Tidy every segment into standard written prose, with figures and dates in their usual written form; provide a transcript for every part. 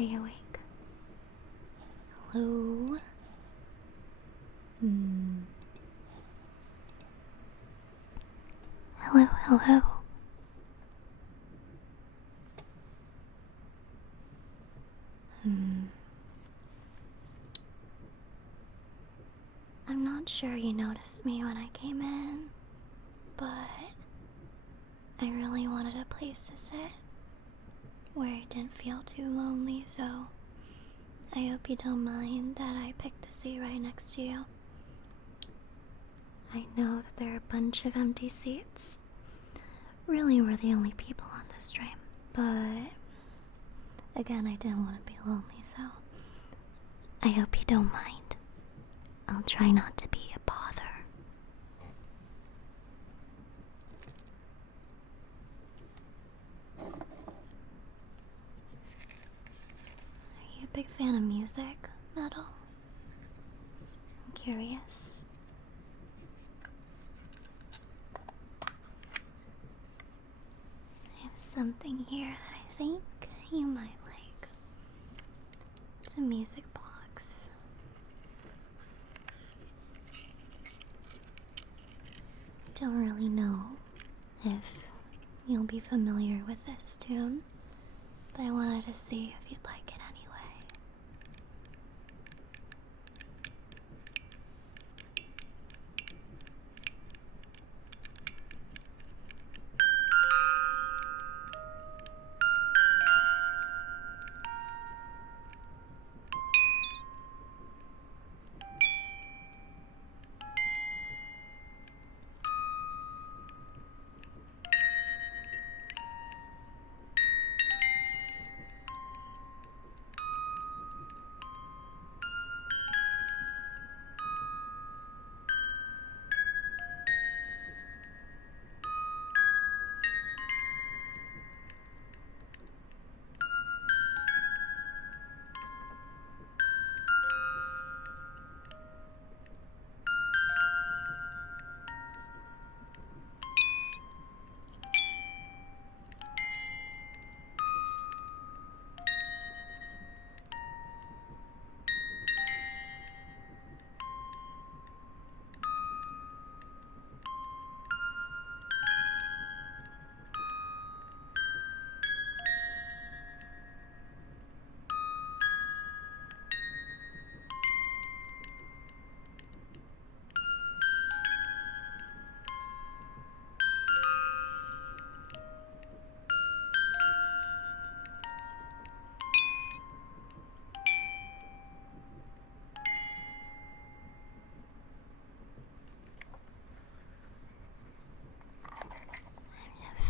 Are you awake? Hello? Hello, hello. I'm not sure you noticed me when I came in, but I really wanted a place to sit where I didn't feel too lonely, so I hope you don't mind that I picked the seat right next to you. I know that there are a bunch of empty seats. Really, we're the only people on this stream, but again, I didn't want to be lonely, so I hope you don't mind. I'll try not to be a bother. Are you a big fan of music, Metal? I'm curious. I have something here that I think you might like. It's a music box. Don't really know if you'll be familiar with this tune, but I wanted to see if you'd like it anyway.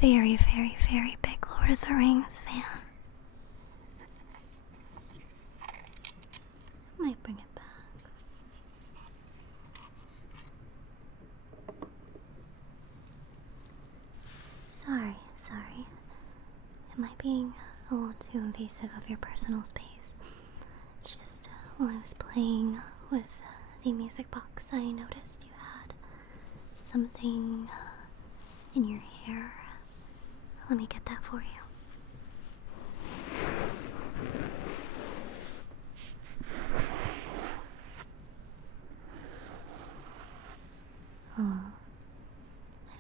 Very, very, very big Lord of the Rings fan. Might bring it back. Sorry. Am I being a little too invasive of your personal space? It's just, while I was playing with the music box, I noticed you had something in your hair. Let me get that for you.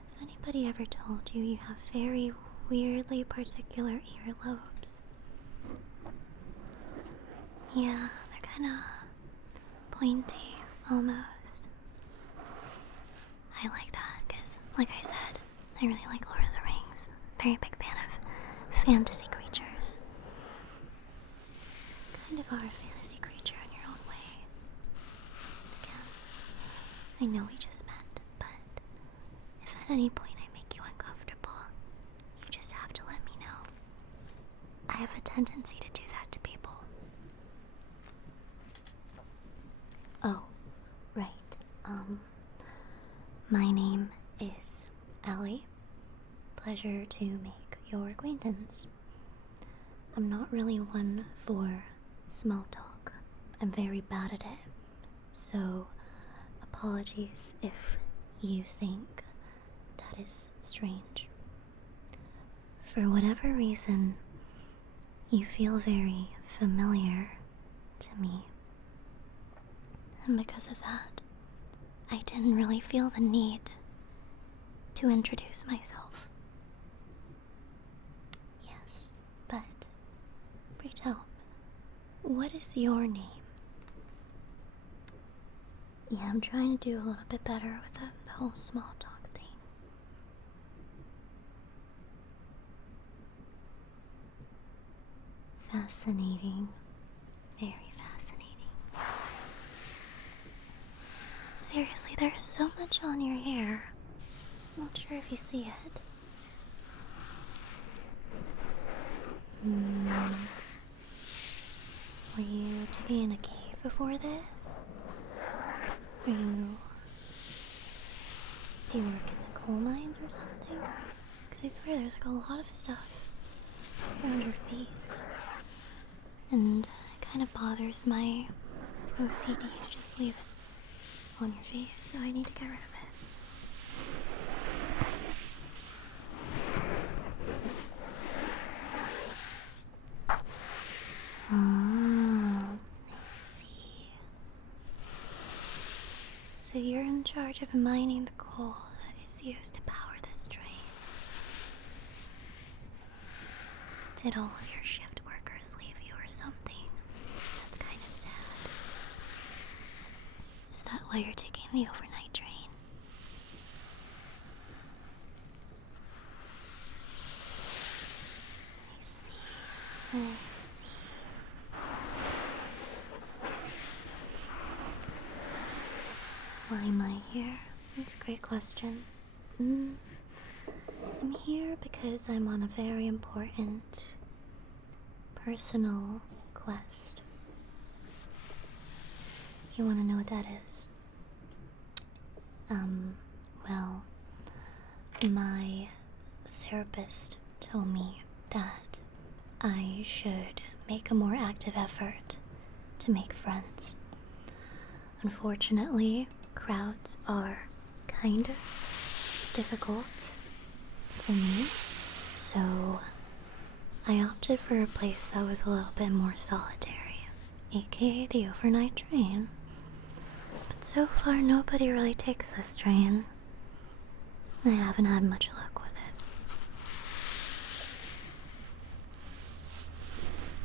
Has anybody ever told you you have very weirdly particular earlobes? Yeah, they're kinda pointy, almost. I like that, because, like I said, I really like Lord of the Rings. Very big fan of fantasy creatures. Kind of are a fantasy creature in your own way. Again, I know we just met, but if at any point I make you uncomfortable, you just have to let me know. I have a tendency to do that to people. Oh, right. My name is Allie. Pleasure to make your acquaintance. I'm not really one for small talk. I'm very bad at it. So, apologies if you think that is strange. For whatever reason, You feel very familiar to me. And because of that, I didn't really feel the need to introduce myself. Yes, but pray tell, what is your name? Yeah, I'm trying to do a little bit better with the whole small talk thing. Fascinating. Very fascinating. Seriously, there's so much on your hair. I'm not sure if you see it. Were you to be in a cave before this? Do you work in the coal mines or something? Because I swear there's like a lot of stuff around your face. And it kind of bothers my OCD to just leave it on your face, so I need to get rid of it. Oh, I see. So you're in charge of mining the coal that is used to power this train. Did all of your shift workers leave you or something? That's kind of sad. Is that why you're taking the overnight train? I see. I see. Why am I here? That's a great question. I'm here because I'm on a very important personal quest. You want to know what that is? Well, my therapist told me that I should make a more active effort to make friends. Unfortunately, crowds are kind of difficult for me, so I opted for a place that was a little bit more solitary, aka the overnight train. But so far, nobody really takes this train. I haven't had much luck with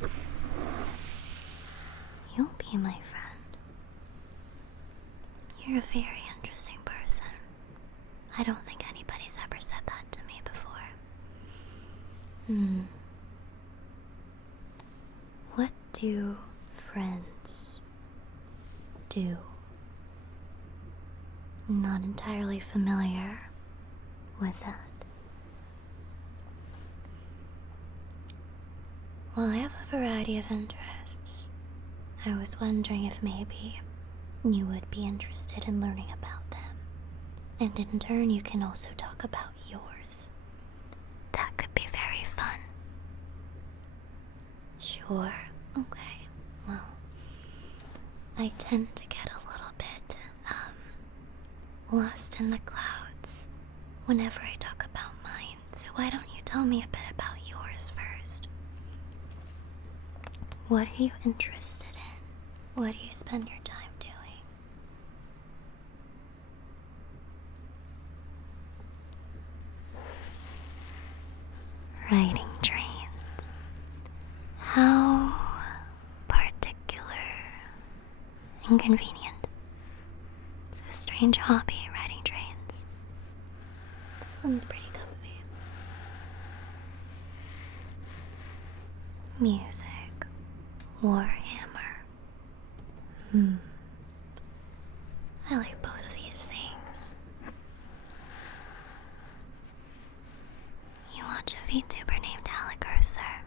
it. You'll be my friend. You're a very interesting person. I don't think anybody's ever said that to me before. What do friends do? I'm not entirely familiar with that. Well, I have a variety of interests. I was wondering if maybe you would be interested in learning about them. And in turn, you can also talk about yours. That could be very fun. Sure. Okay. Well, I tend to get a little bit, lost in the clouds whenever I talk about mine. So why don't you tell me a bit about yours first? What are you interested in? What do you spend your time doing? Riding trains. How particular and convenient. It's a strange hobby, riding trains. This one's pretty comfy. Music. Warhammer. I like both of these things. You watch a VTuber named Alekirser.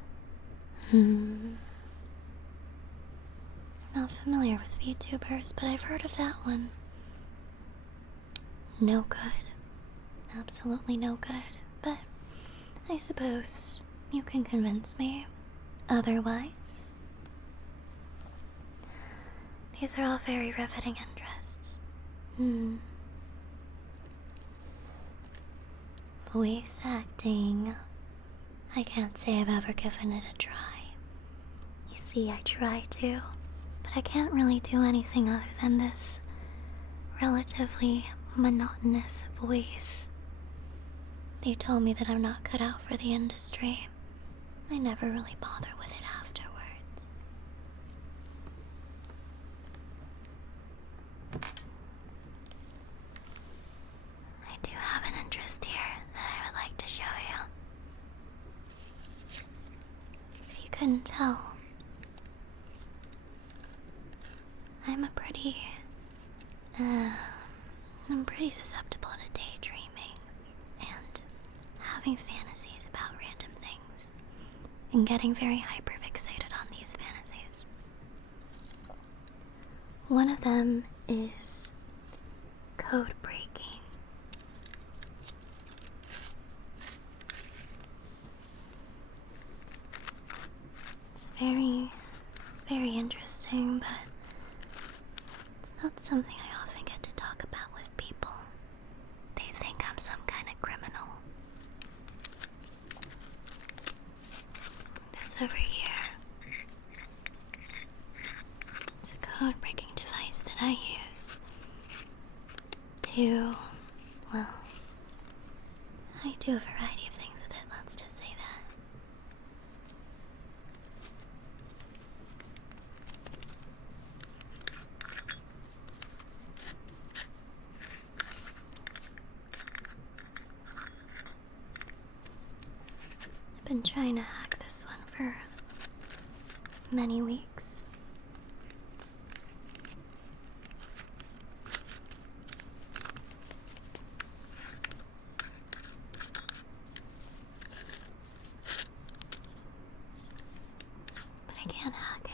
Not familiar with VTubers, but I've heard of that one. No good. Absolutely no good. But I suppose you can convince me otherwise. These are all very riveting interests. Voice acting. I can't say I've ever given it a try. See, I try to, but I can't really do anything other than this relatively monotonous voice. They told me that I'm not cut out for the industry. I never really bother with it afterwards. I do have an interest here that I would like to show you. If you couldn't tell, I'm pretty susceptible to daydreaming and having fantasies about random things and getting very hyperfixated on these fantasies. One of them is code breaking. It's very, very interesting, but it's not something I often get to talk about with people. They think I'm some kind of criminal. This over here, it's a code breaking device that I use to, well, I do a variety of things with it, let's just say that. I've been trying to hack this one for many weeks. But I can't hack it.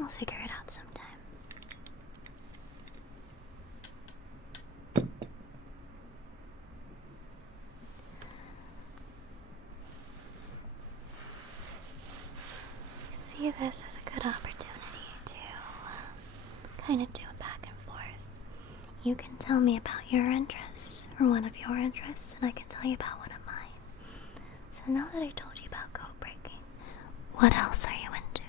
I'll figure it out sometime. See this as a good opportunity to kind of do a back and forth. You can tell me about your interests, or one of your interests, and I can tell you about one of mine. So now that I told you about code breaking, what else are you into?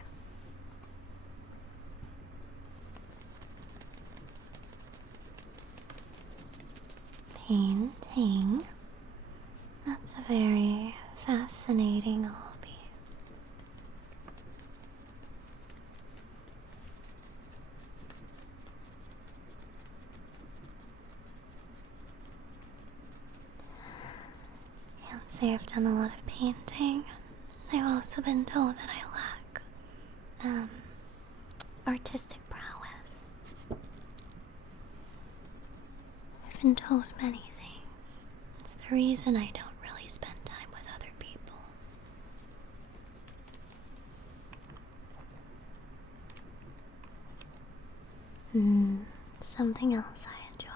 Painting. That's a very fascinating hobby. Can't say I've done a lot of painting. I've also been told that I lack artistic prowess. I've been told many things. It's the reason I don't really spend time with other people. Something else I enjoy.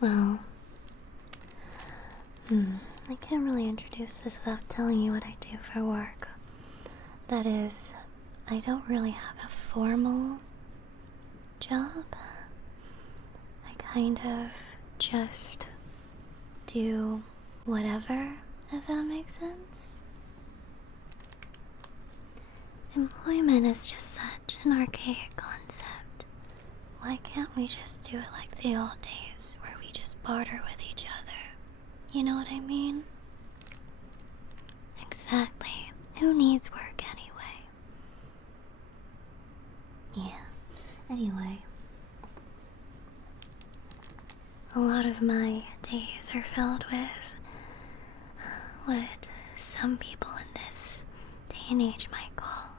Well, I can't really introduce this without telling you what I do for work. That is, I don't really have a formal job. I kind of just do whatever, if that makes sense. Employment is just such an archaic concept. Why can't we just do it like the old days, where we just barter with each other? You know what I mean? Exactly. Who needs work anyway? Yeah. Anyway, a lot of my days are filled with what some people in this day and age might call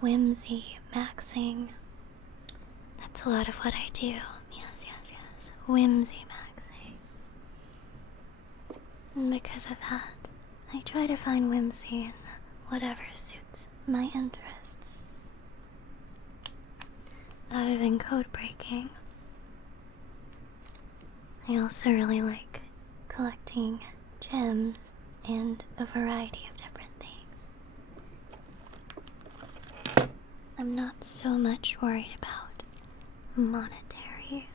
whimsy maxing. That's a lot of what I do. Yes. Whimsy maxing. And because of that, I try to find whimsy in whatever suits my interests. Other than code breaking, I also really like collecting gems and a variety of different things. I'm not so much worried about monetary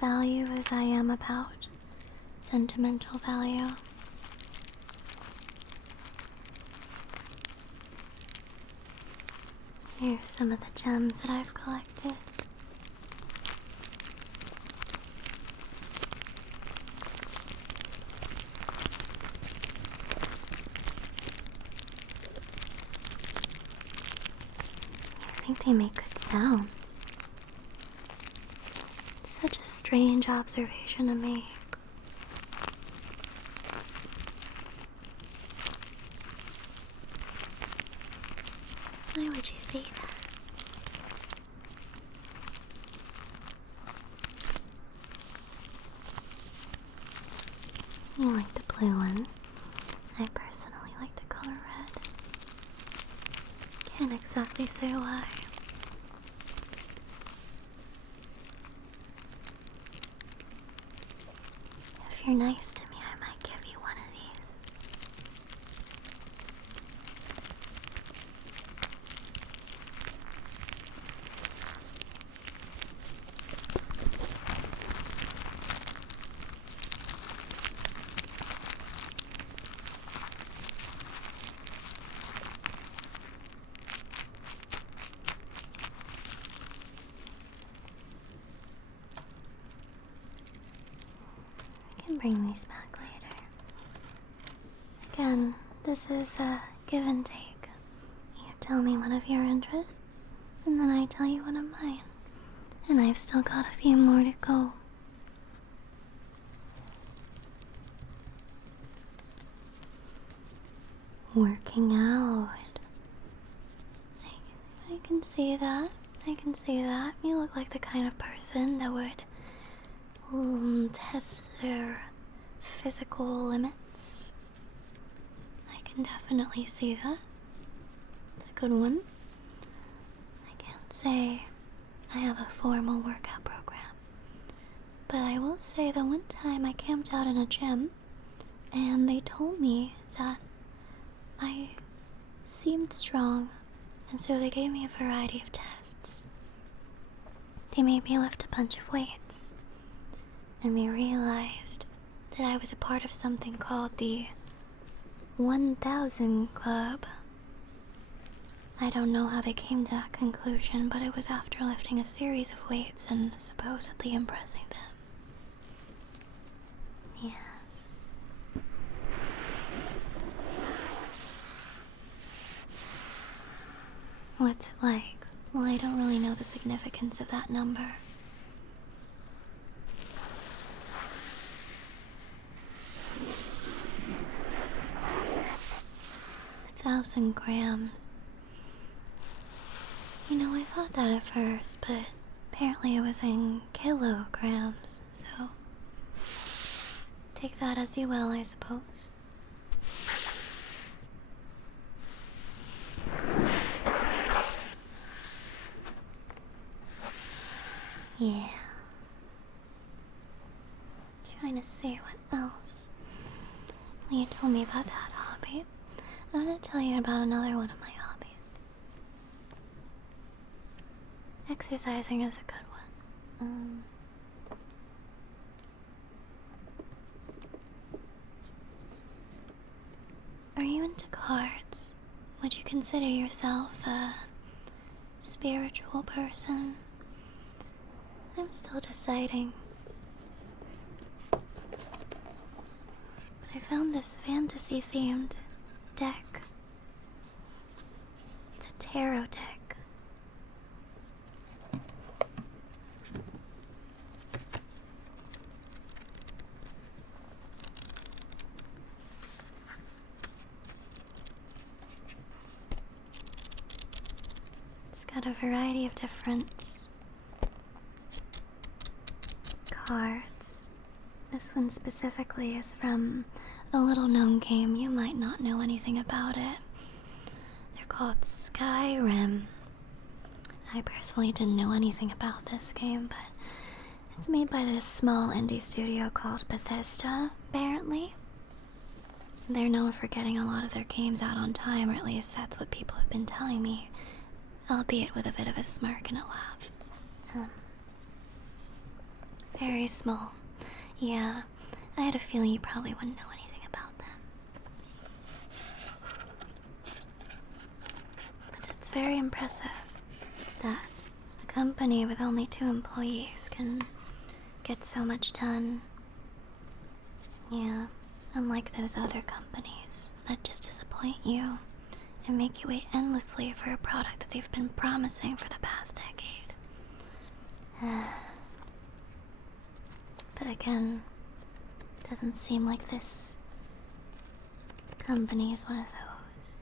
value as I am about sentimental value. Here's some of the gems that I've collected. I think they make good sounds. It's such a strange observation to make. Why would you say that? You like the blue one. I personally like the color red. Can't exactly say why. If you're nice to me, I might give you one of these. I can bring these back later. Again, this is a give and take. You tell me one of your interests, and then I tell you one of mine. And I've still got a few more to go. Working out. I can see that. I can see that. You look like the kind of person that would test their physical limits. I can definitely see that. It's a good one. I can't say I have a formal workout program, but I will say that one time I camped out in a gym and they told me that I seemed strong, and so they gave me a variety of tests. They made me lift a bunch of weights, and we realized that I was a part of something called the 1000 Club. I don't know how they came to that conclusion, but it was after lifting a series of weights and supposedly impressing them. Yes. What's it like? Well, I don't really know the significance of that number. 1,000 grams. You know, I thought that at first, but apparently it was in kilograms, so take that as you will, I suppose. Yeah. Trying to see what else. You told me about that hobby. I'm gonna tell you about another one of my hobbies. Exercising is a good one. Are you into cards? Would you consider yourself a spiritual person? I'm still deciding. But I found this fantasy-themed deck. It's a tarot deck. It's got a variety of different cards. This one specifically is from a little known game. You might not know anything about it. They're called Skyrim. I personally didn't know anything about this game, but it's made by this small indie studio called Bethesda, apparently. They're known for getting a lot of their games out on time, or at least that's what people have been telling me, albeit with a bit of a smirk and a laugh. Very small. Yeah, I had a feeling you probably wouldn't know anything about them. But it's very impressive that a company with only 2 employees can get so much done. Yeah, unlike those other companies that just disappoint you and make you wait endlessly for a product that they've been promising for the past decade. But again, doesn't seem like this company is one of those.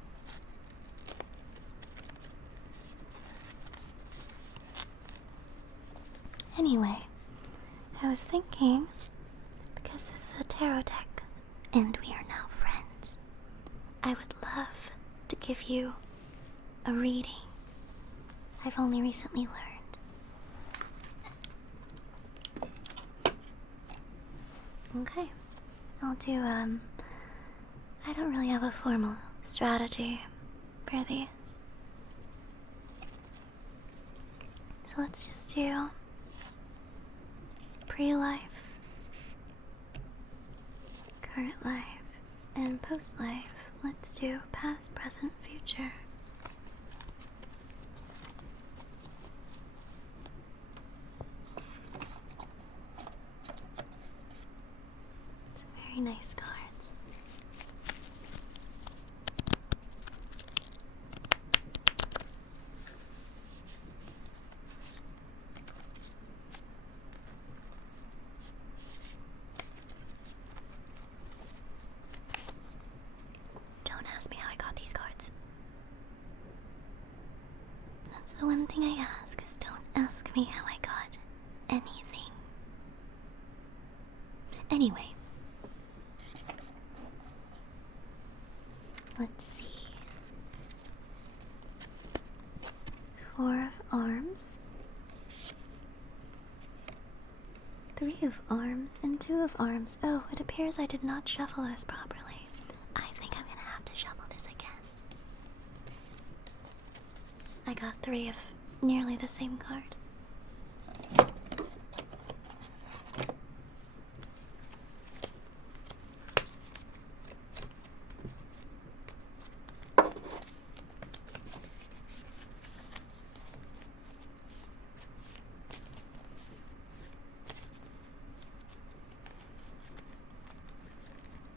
Anyway, I was thinking, because this is a tarot deck and we are now friends, I would love to give you a reading. I've only recently learned. Okay, I'll do, I don't really have a formal strategy for these. So let's just do pre-life, current life, and post-life. Let's do past, present, future. Some very nice cards. Don't ask me how I got these cards. That's the one thing I ask, is don't ask me how I got anything. Anyway. Let's see. 4 of arms, 3 of arms, and 2 of arms. Oh, it appears I did not shuffle this properly. I think I'm gonna have to shuffle this again. I got 3 of nearly the same card.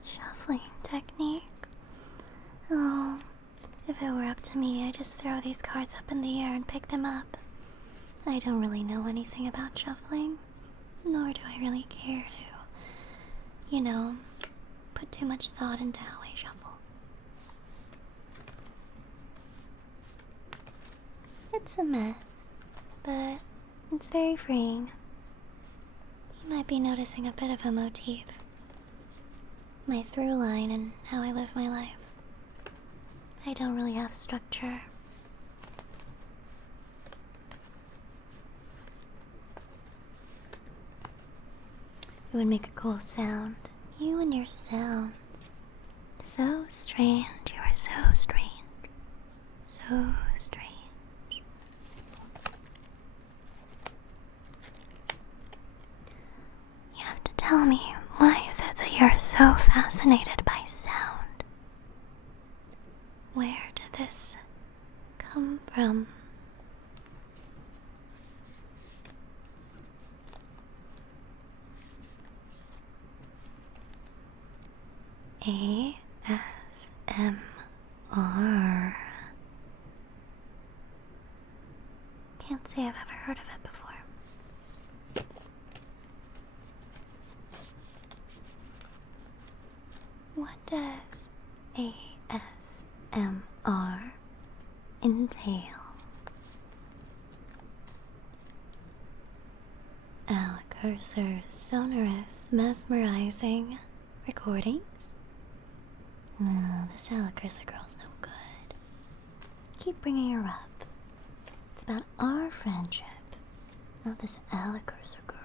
Shuffling technique. Oh, if it were up to me, I'd just throw these cards up in the air and pick them up. I don't really know anything about shuffling, nor do I really care to, put too much thought into how I shuffle. It's a mess, but it's very freeing. You might be noticing a bit of a motif. My through line and how I live my life. I don't really have structure. It would make a cool sound. You and your sounds. So strange. You are so strange. So strange. You have to tell me, why is it that you're so fascinated by sound? Where did this come from? ASMR. Can't say I've ever heard of it before. What does ASMR entail? Alekirser's sonorous, mesmerizing recordings? Oh, this Alekirser girl's no good. Keep bringing her up. It's about our friendship, not this Alekirser girl.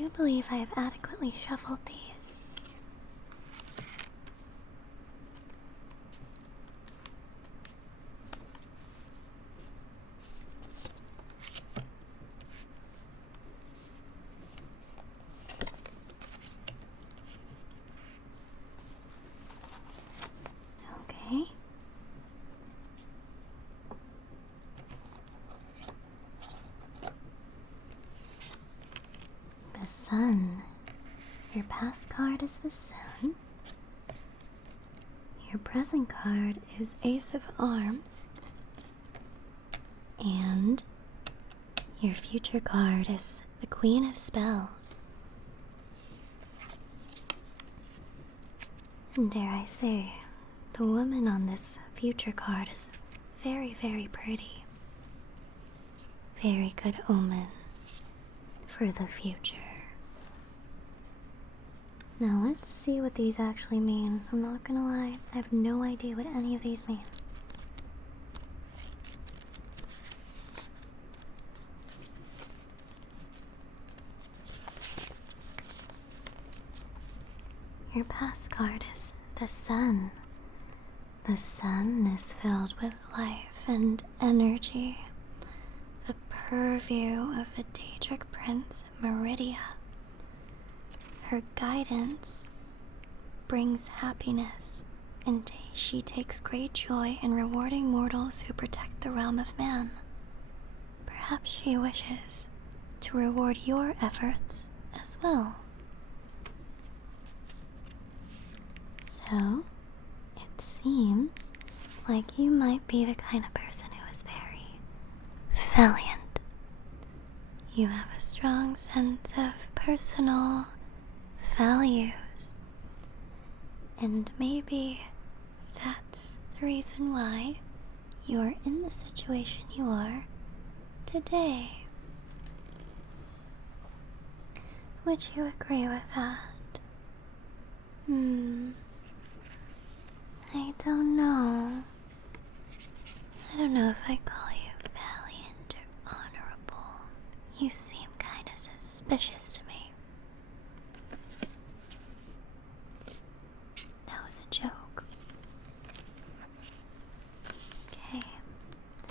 do believe I have adequately shuffled these. Okay. The sun. Your past card is the sun. Your present card is Ace of Arms. And your future card is the Queen of Spells. And dare I say, the woman on this future card is very, very pretty. Very good omen for the future. Now let's see what these actually mean. I'm not gonna lie, I have no idea what any of these mean. Your past card is the sun. The sun is filled with life and energy. The purview of the Daedric Prince Meridia. Her guidance brings happiness, and she takes great joy in rewarding mortals who protect the realm of man. Perhaps she wishes to reward your efforts as well. So, it seems like you might be the kind of person who is very valiant. You have a strong sense of personal values, and maybe that's the reason why you're in the situation you are today. Would you agree with that? I don't know. I don't know if I call you valiant or honorable. You seem kinda suspicious to me. That was a joke. Okay,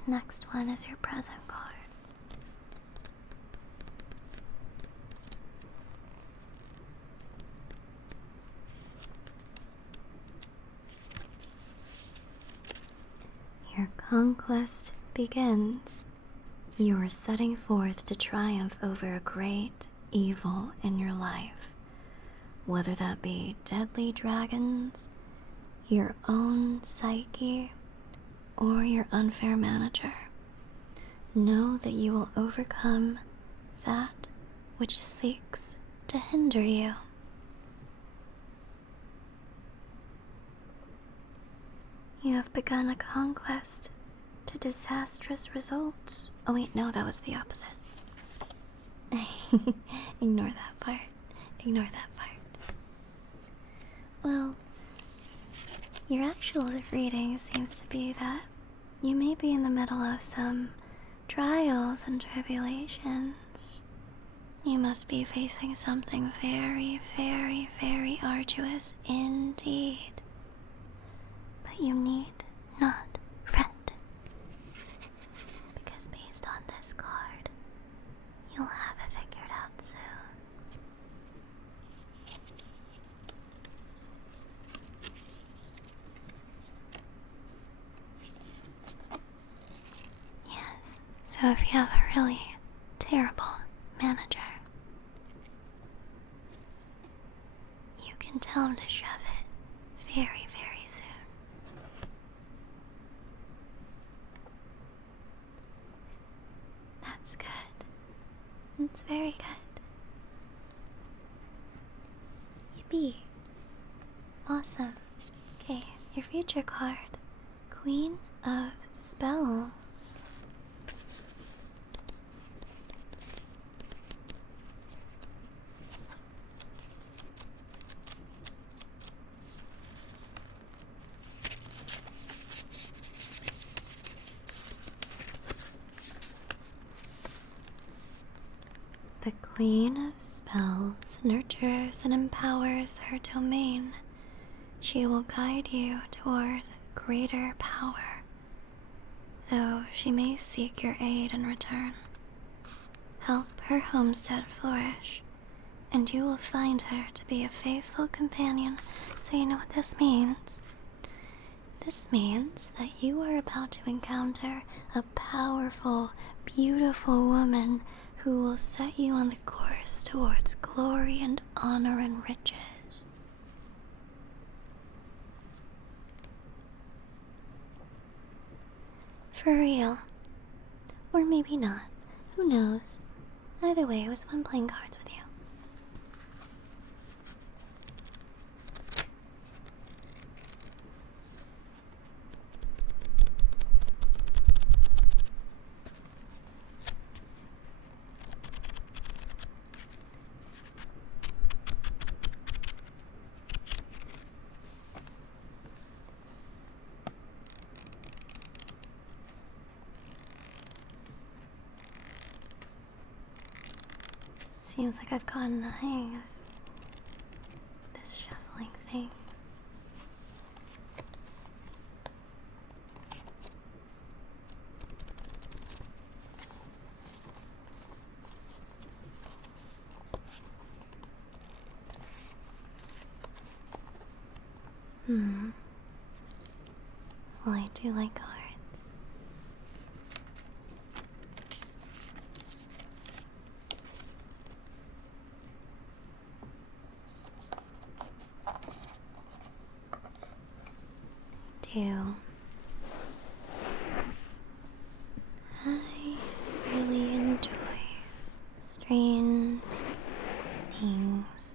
the next one is your present card. Your conquest begins. You are setting forth to triumph over a great evil in your life, whether that be deadly dragons, your own psyche, or your unfair manager. Know that you will overcome that which seeks to hinder you. You have begun a conquest to disastrous results. Oh wait, no, that was the opposite. Ignore that part. Ignore that part. Well, your actual reading seems to be that you may be in the middle of some trials and tribulations. You must be facing something very, very, very arduous indeed. But you need not fret, because based on this card, you'll have it figured out soon. Yes, so if you have a really terrible manager, you can tell him to shove it very, very soon. That's good. It's very good. Yippee. Awesome. Okay, your future card. Queen of Spells. The Queen of Spells nurtures and empowers her domain. She will guide you toward greater power, though she may seek your aid in return. Help her homestead flourish, and you will find her to be a faithful companion. So you know what this means? This means that you are about to encounter a powerful, beautiful woman who will set you on the course towards glory and honor and riches. For real. Or maybe not. Who knows? Either way, it was fun playing cards with you. Seems like I've gotten the hang of this shuffling thing. Well, I do like cards. I really enjoy strange things,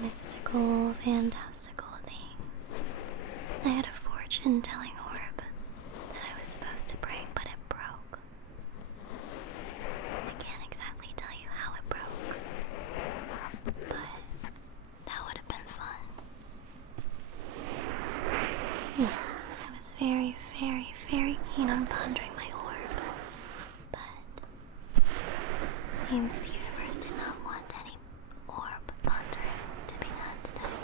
mystical, fantastical things. I had a fortune-telling orb that I was supposed to bring, but it broke. I can't exactly tell you how it broke, but that would have been fun. Yes, I was very, very, very keen on pondering my orb, but seems the universe did not want any orb pondering to be done today.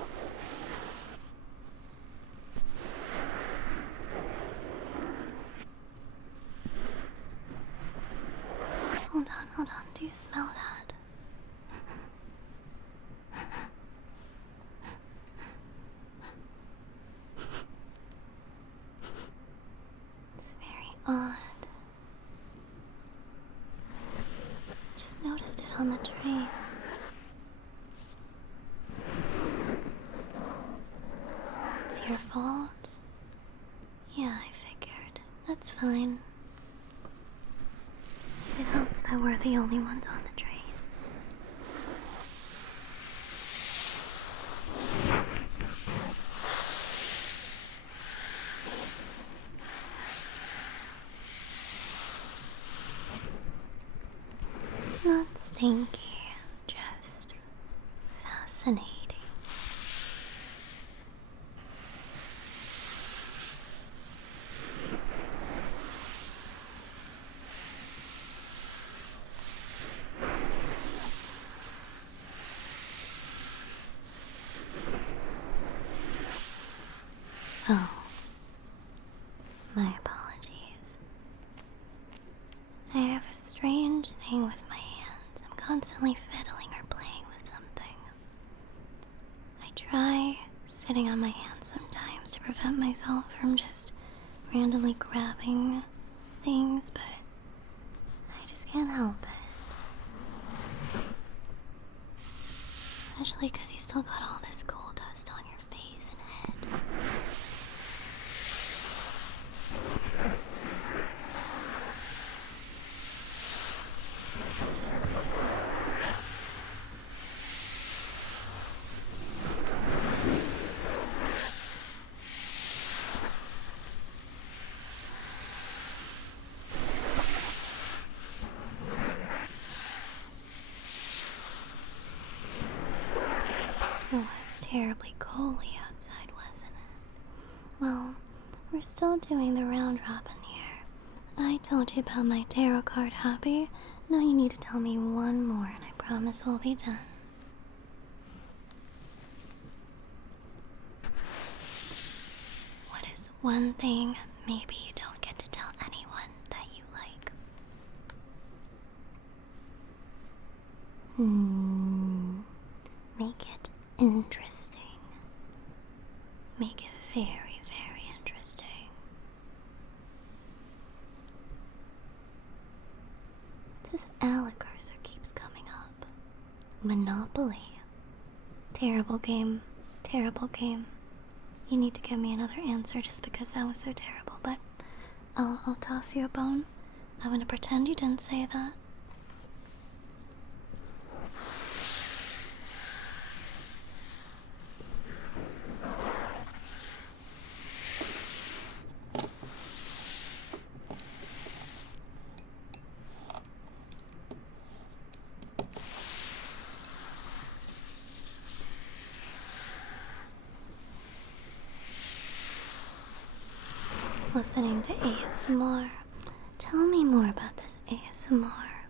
Hold on, do you smell that? It's very odd. Just noticed it on the train. It's your fault? Yeah, I figured. That's fine. It helps that we're the only ones on the train. Not stinky, just fascinating. Oh, my apologies. I have a strange thing with my hands. I'm constantly fiddling or playing with something. I try sitting on my hands sometimes to prevent myself from just randomly grabbing things, but I just can't help it. Especially because you still got all this gold dust on your face and head. It was terribly coldly outside, wasn't it? Well, we're still doing the round robin here. I told you about my tarot card hobby, Now you need to tell me one more and I promise we'll be done. What is one thing maybe you don't get to tell anyone that you like? Make it interesting. Make it very, very interesting. This Alekirser keeps coming up. Monopoly. Terrible game. Terrible game. You need to give me another answer just because that was so terrible, but I'll toss you a bone. I'm gonna pretend you didn't say that. Listening to ASMR. Tell me more about this ASMR.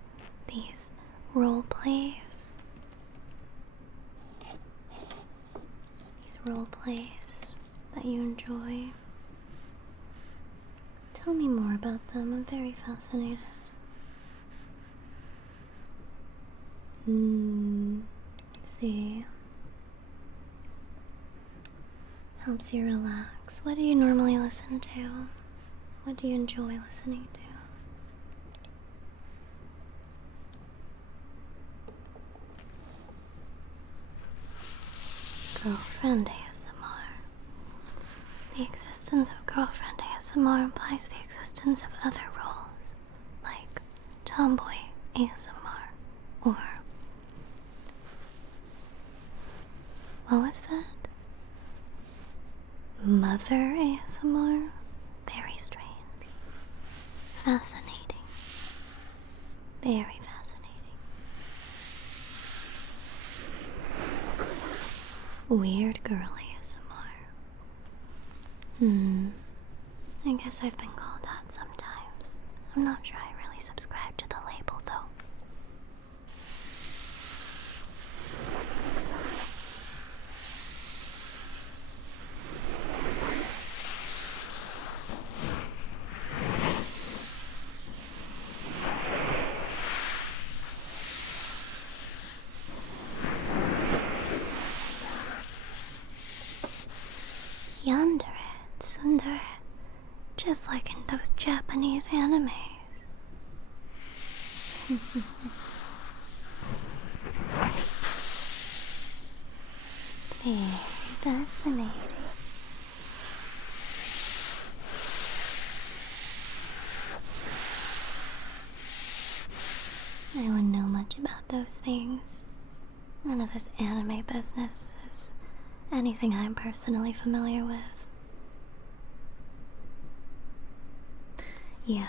These role plays. These role plays that you enjoy. Tell me more about them. I'm very fascinated. See. Helps you relax. What do you normally listen to? What do you enjoy listening to? Girlfriend ASMR. The existence of girlfriend ASMR implies the existence of other roles, like tomboy ASMR, or what was that? Mother ASMR? Very strange. Fascinating. Very fascinating. Weird girl ASMR. I guess I've been called that sometimes. I'm not sure I really subscribe to the label though. Yandere, tsundere, just like in those Japanese animes. Very fascinating. I wouldn't know much about those things. None of this anime business is anything I'm personally familiar with. Yeah.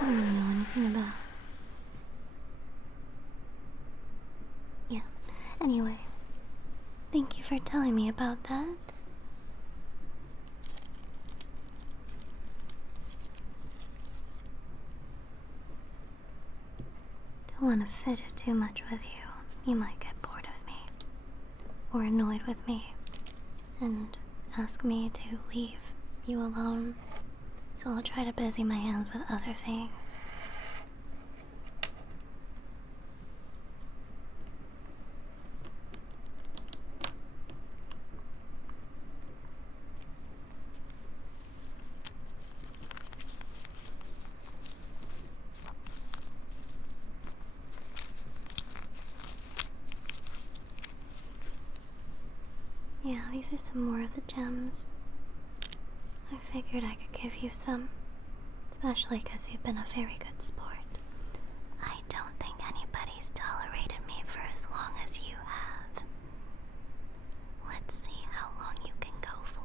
I don't know anything about. Yeah. Anyway, thank you for telling me about that. Don't want to fidget too much with you. You might get bored of me. Or annoyed with me. And ask me to leave you alone. So I'll try to busy my hands with other things. Yeah, these are some more of the gems. I figured I could give you some, especially because you've been a very good sport. I don't think anybody's tolerated me for as long as you have. Let's see how long you can go for.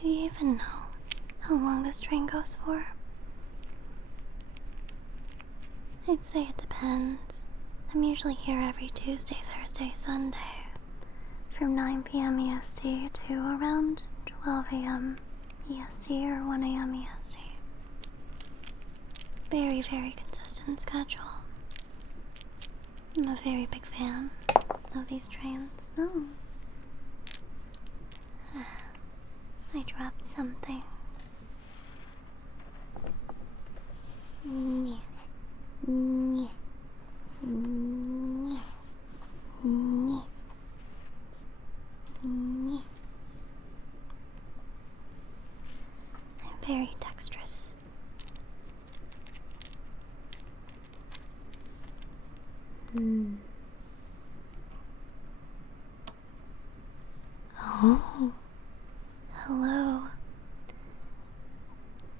Do you even know how long this train goes for? I'd say it depends. I'm usually here every Tuesday, Thursday, Sunday, from 9 p.m. EST to around 12 a.m. EST or 1 a.m. EST. Very, very consistent schedule. I'm a very big fan of these trains. Oh. I dropped something. Nyeh. Nyeh. Nyeh. Nyeh. Nyeh. I'm very dexterous. Oh. Hello.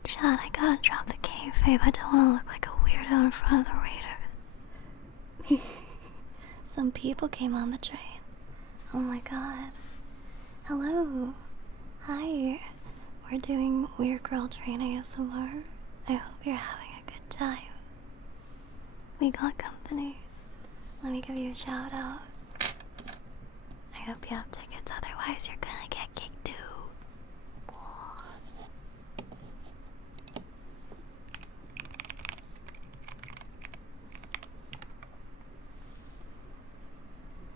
Chad, I gotta drop the kayfabe. I don't wanna look like a weirdo in front of the waiter. Some people came on the train. Oh my god. Hello. Hi. We're doing Weird Girl Train ASMR. I hope you're having a good time. We got company. Let me give you a shout out. I hope you have tickets, otherwise you're gonna get kicked too.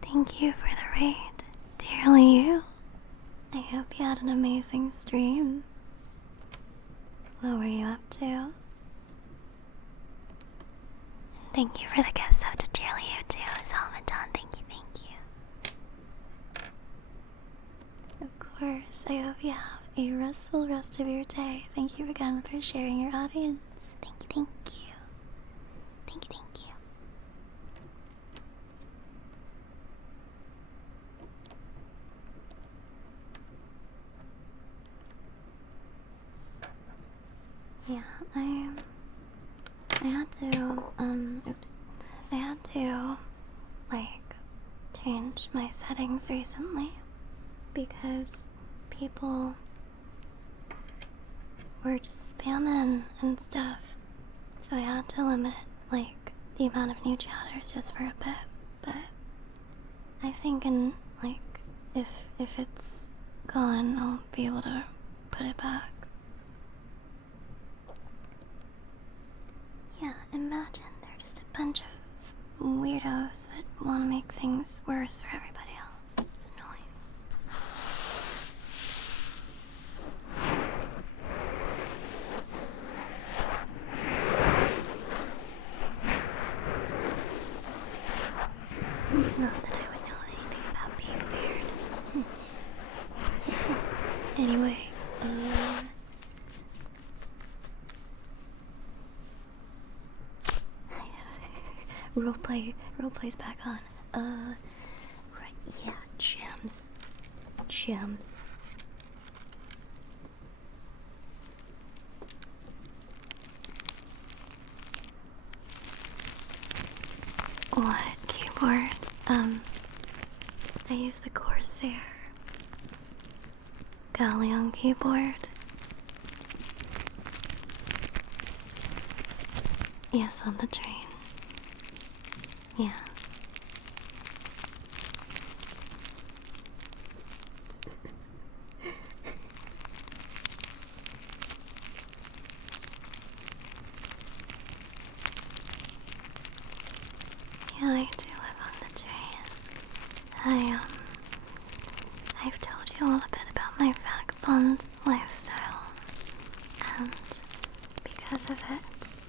Thank you for the raid, dearly you. I hope you had an amazing stream. What were you up to? And thank you for the gift sub to dearly you too, Salmadon. Thank you, thank you. Of course, I hope you have a restful rest of your day. Thank you again for sharing your audience. Thank you, thank you. Thank you, thank you. Yeah, I had to, I had to, change my settings recently because people were just spamming and stuff. So I had to limit, the amount of new chatters just for a bit. But I think if it's gone, I'll be able to put it back. Yeah, imagine they're just a bunch of weirdos that want to make things worse for everybody else. It's annoying. Not that I would know anything about being weird. Anyway, roleplay's back on. Right, yeah, gems. What keyboard? I use the Corsair Galleon keyboard. Yes, on the train. Yeah. Yeah, I do live on the train. I've told you a little bit about my vagabond lifestyle, and because of it,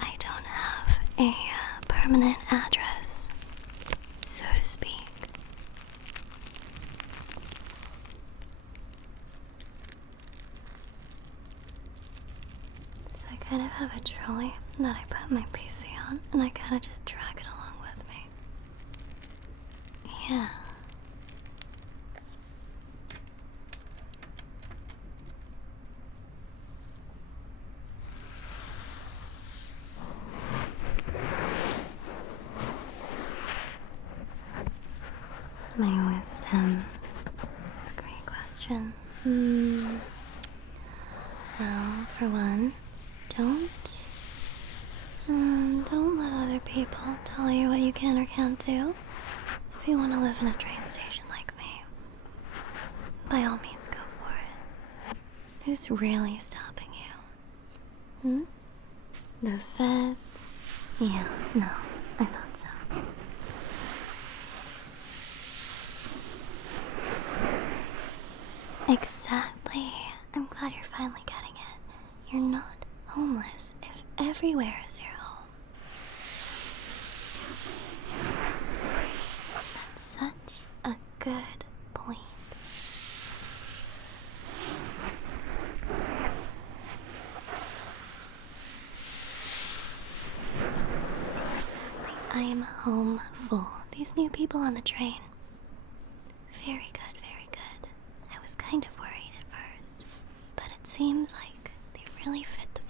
I don't have a permanent address, so to speak. So I kind of have a trolley that I put my PC on, and I kind of just drag it along with me. Yeah. My wisdom. That's a great question. Well, for one, don't let other people tell you what you can or can't do. If you want to live in a train station like me, by all means go for it. Who's really stopping you? The feds? Yeah, no, I thought so. Exactly. I'm glad you're finally getting it. You're not homeless if everywhere is your home. That's such a good point. Exactly. I am home full. These new people on the train. Very good, very good. I was kind of worried at first, but it seems like they really fit the vibe.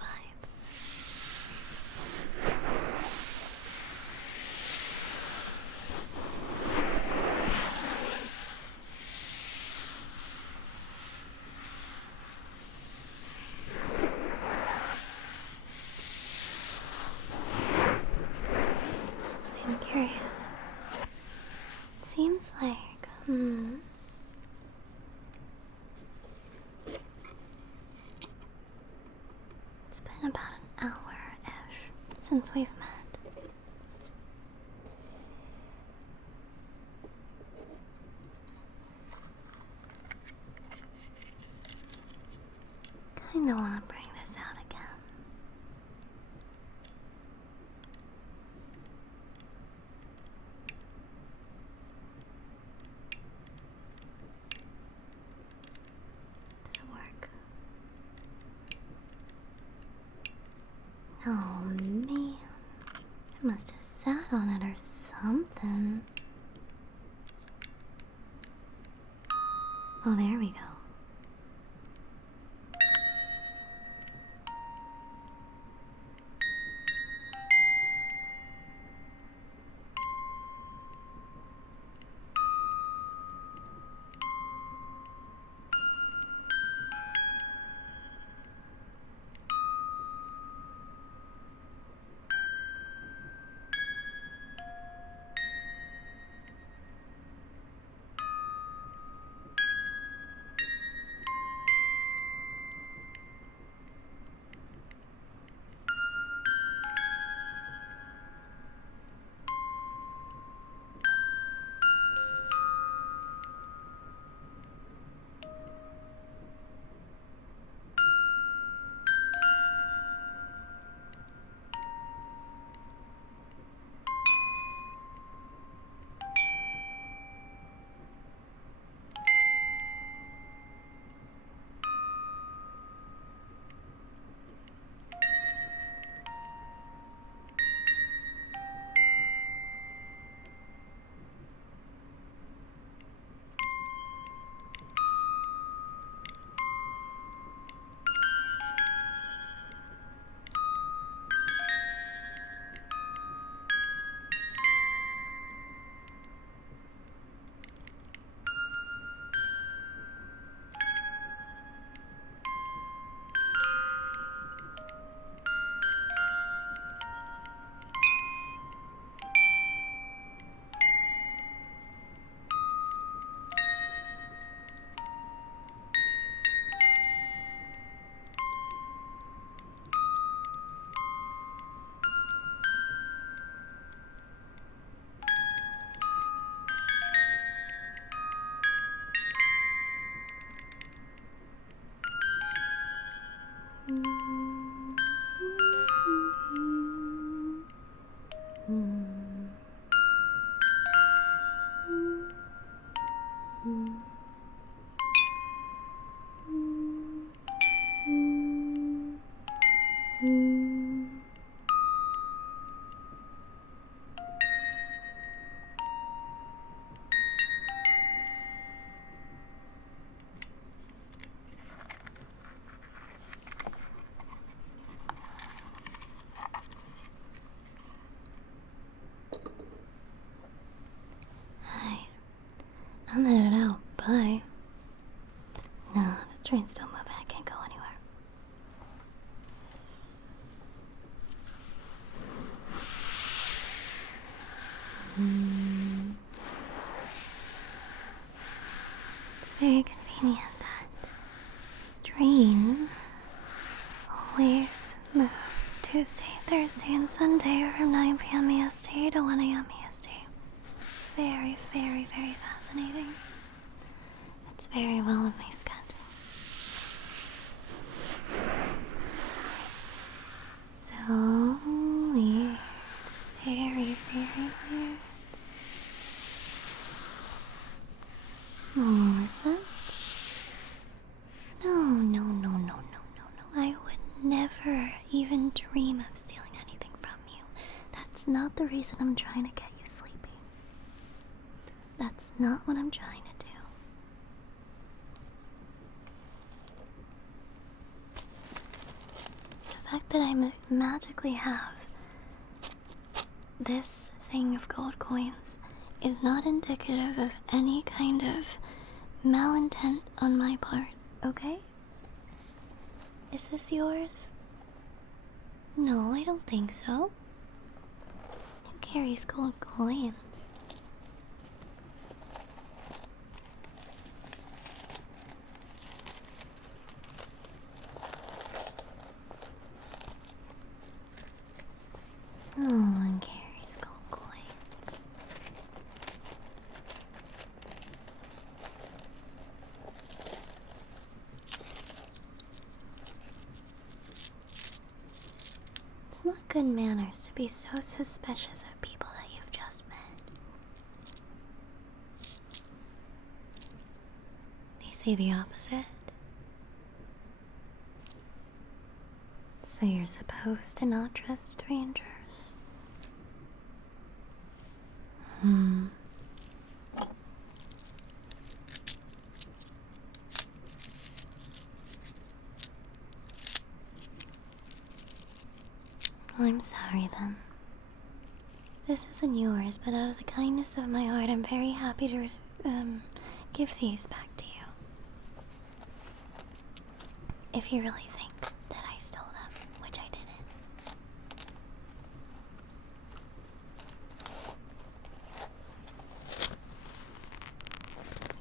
So I'm curious. It seems like, it's been about an hour-ish since we've met. Kinda wanna bring this out again. Does it work? Oh man, I must have sat on it or something. Oh, there we go. Train's still moving, I can't go anywhere. It's very convenient that this train always moves Tuesday, Thursday, and Sunday from 9 p.m. EST to 1 a.m. EST. It's very, very, very fascinating. It's very well with my schedule. So weird. Very, very weird. Oh, is that? No. I would never even dream of stealing anything from you. That's not the reason I'm trying to get you sleepy. That's not what I'm trying to do. The fact that I magically have this thing of gold coins is not indicative of any kind of malintent on my part, okay? Is this yours? No, I don't think so. Who carries gold coins? No one carries gold coins. It's not good manners to be so suspicious of people that you've just met. They say the opposite. So you're supposed to not trust strangers. Well, I'm sorry then. This isn't yours, but out of the kindness of my heart, I'm very happy to give these back to you. If you really think that I stole them, which I didn't.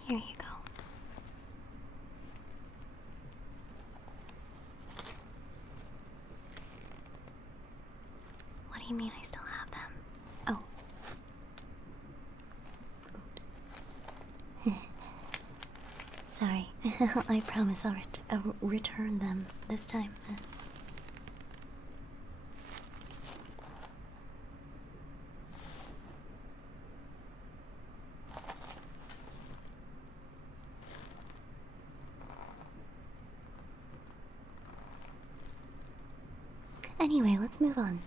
Here you go. What do you mean I still have them? Oh. Oops. Sorry. I promise I'll return them this time. Anyway, let's move on.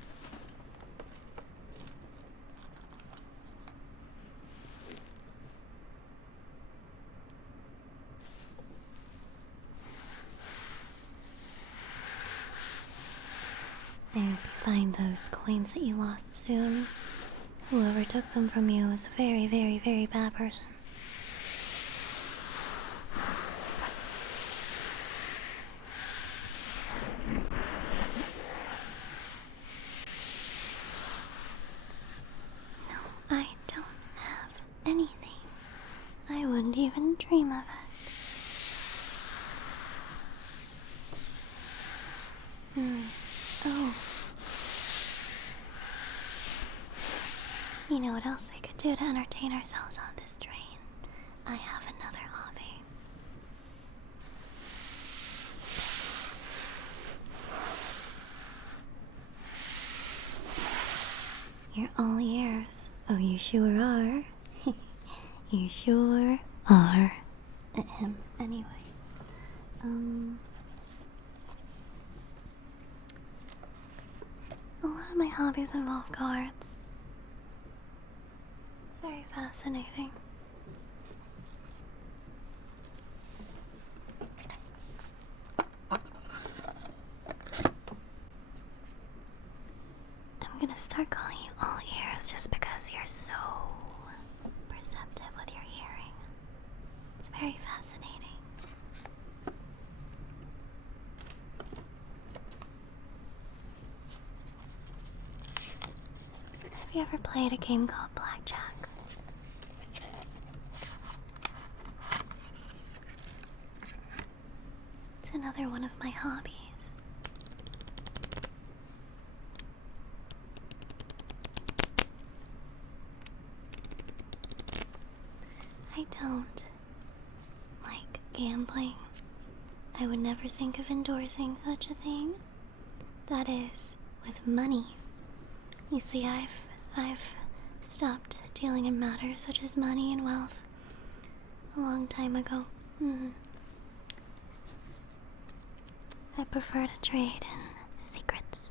I hope you find those coins that you lost soon. Whoever took them from you was a very, very, very bad person. No, I don't have anything. I wouldn't even dream of it. Oh. You know what else we could do to entertain ourselves on this train? I have another hobby. You're all ears. Oh, you sure are. You sure are. Anyway. A lot of my hobbies involve cards. It's very fascinating. I'm gonna start calling you all ears just because you're so perceptive with your hearing. It's very fascinating. Have you ever played a game called Blackjack? It's another one of my hobbies. I don't like gambling. I would never think of endorsing such a thing. That is, with money. You see, I've stopped dealing in matters such as money and wealth a long time ago. I prefer to trade in secrets.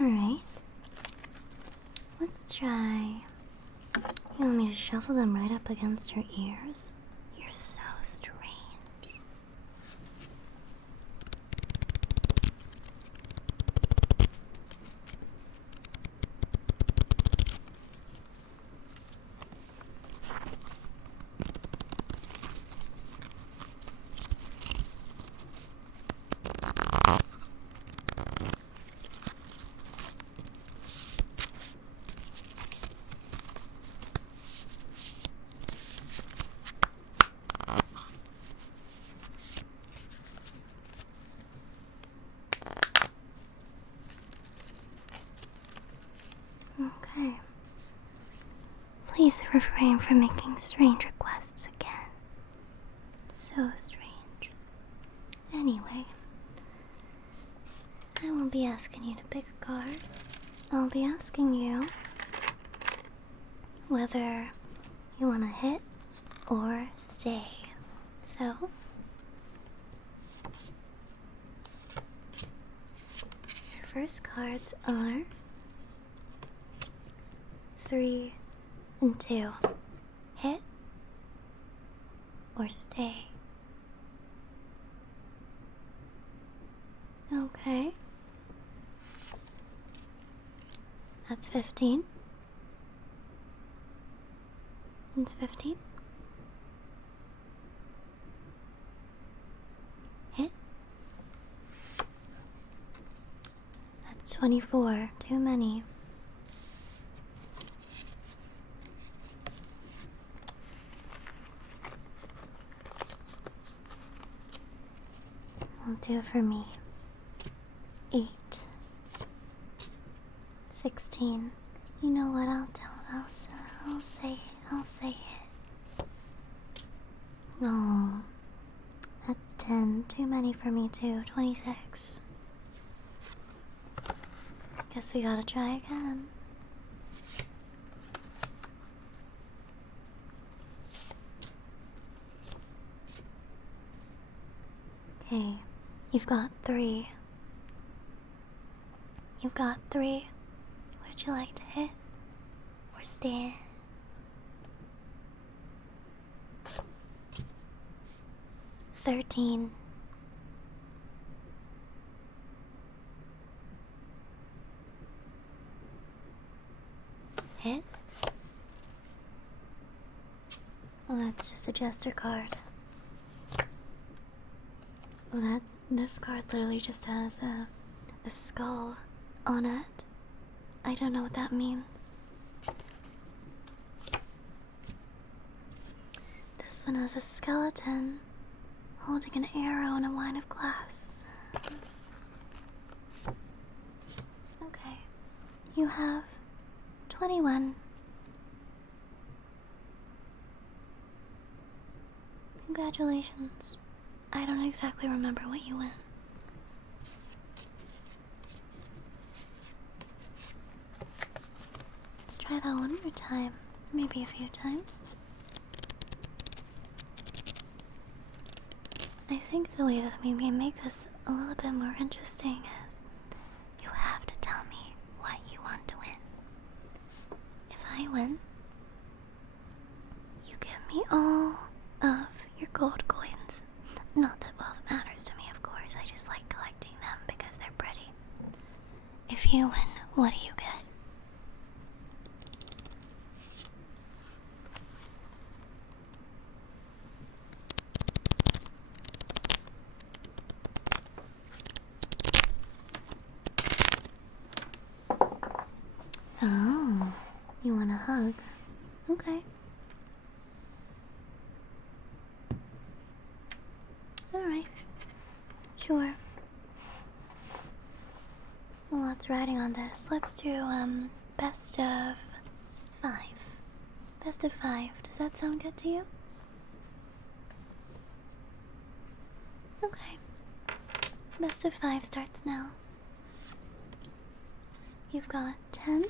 Alright. Let's try. You want me to shuffle them right up against your ears? You're so strange. Okay. Please refrain from making strange requests again. So strange. Anyway, I won't be asking you to pick a card. I'll be asking you whether you want to hit or stay. So, your first cards are 3 and 2. Hit or stay. Okay. That's 15. It's 15. Hit. That's 24. Too many. I'll do it for me. 8. 16. You know what? I'll say it. Oh, that's 10. Too many for me too. 26. Guess we gotta try again. Okay, you've got 3. You've got 3. Would you like to hit or stand? $13. Hit? Well, that's just a jester card. Well, this card literally just has a skull on it. I don't know what that means. This one has a skeleton holding an arrow and a wine of glass. Okay. You have 21. Congratulations. I don't exactly remember what you win. Let's try that one more time. Maybe a few times. I think the way that we may make this a little bit more interesting is you have to tell me what you want to win. If I win, you give me all of your gold coins. Not that wealth matters to me, of course. I just like collecting them because they're pretty. If you win, what do you get? Oh, you want a hug? Okay. Alright. Sure. Lots riding on this. Let's do, best of 5. Best of 5. Does that sound good to you? Okay. Best of 5 starts now. You've got 10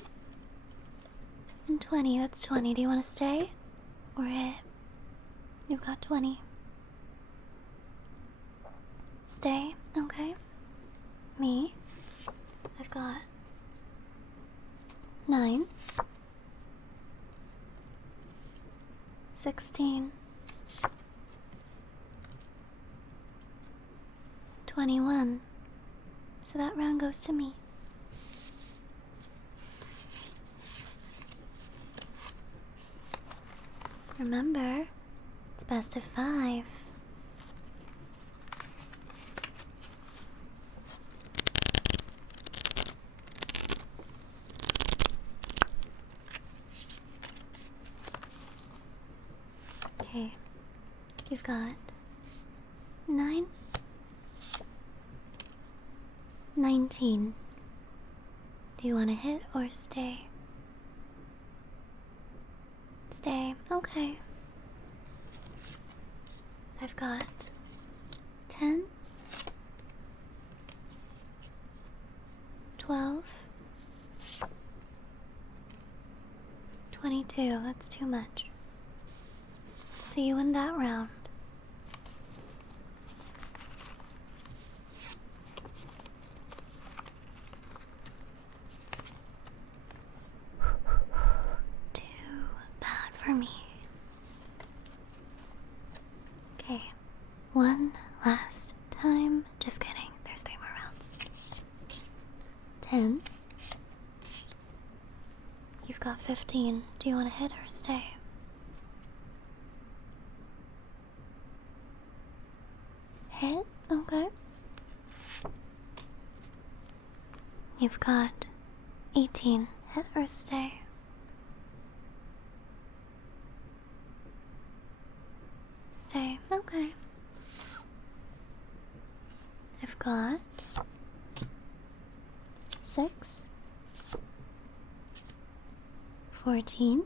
and 20. That's 20. Do you want to stay? Or hit? You've got 20. Stay, okay. Me, I've got 9, 16, 21. So that round goes to me. Remember, it's best of 5. Okay, you've got 9, 19. Do you want to hit or stay? Stay, okay. I've got 10, 12, 22. That's too much. See you in that round. Too bad for me. Okay, one last time. Just kidding. There's 3 more rounds. 10. You've got 15. Do you want to hit or stay? Hit? Okay. You've got 18. Hit or stay? Stay. Okay. I've got 6, 14,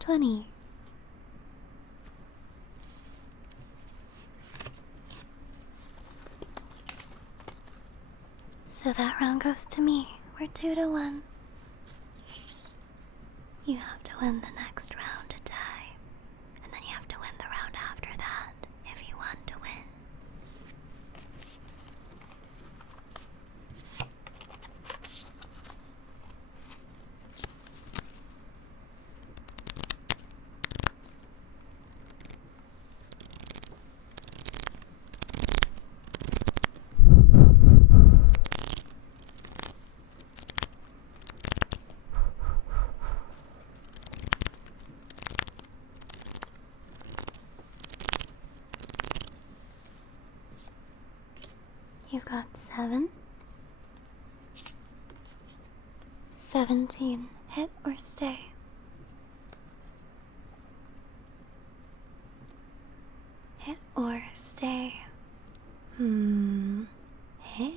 20. So that round goes to me. We're 2-1. You have to win the next round to die, and then you have to win the round after that if you want to win. You've got 7, 17. Hit or stay? Hit or stay? Hit.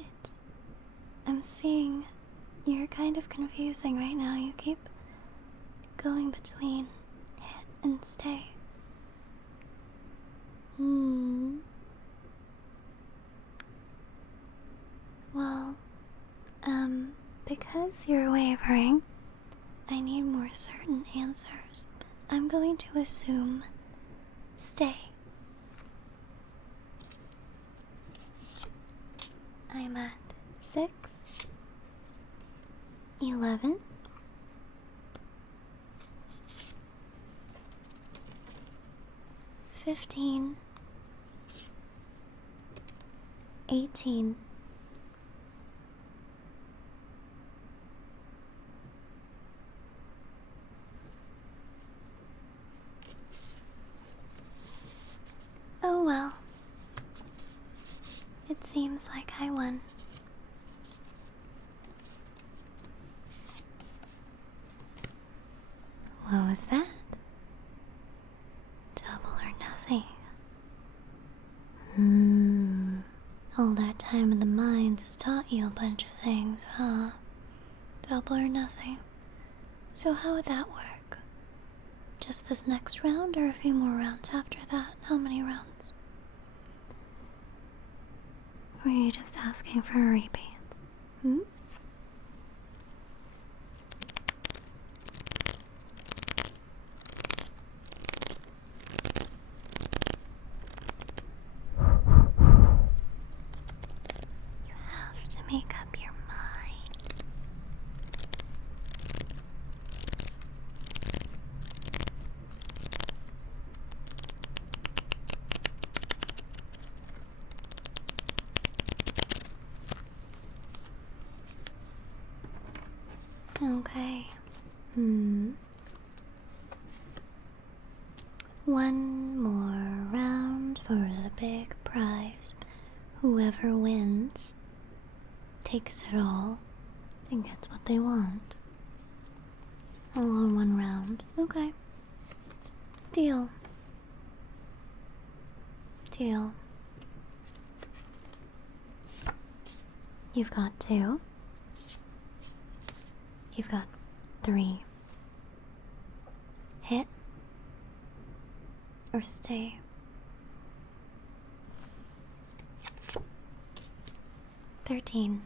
I'm seeing you're kind of confusing right now. You keep going between and stay. Well, because you're wavering, I need more certain answers. I'm going to assume stay. I'm at 6, 11, 15, 18, 'Oh well. It seems like I won. What was that? Double or nothing. All that time in the mines has taught you a bunch of things, huh? Double or nothing. So how would that work? Just this next round or a few more rounds after that? How many rounds? Or are you just asking for a repeat? You have to make up your mind. Okay. One more round for the big prize. Whoever wins takes it all and gets what they want. All in one round. Okay. Deal. Deal. You've got 2. You've got 3. Hit or stay. 13.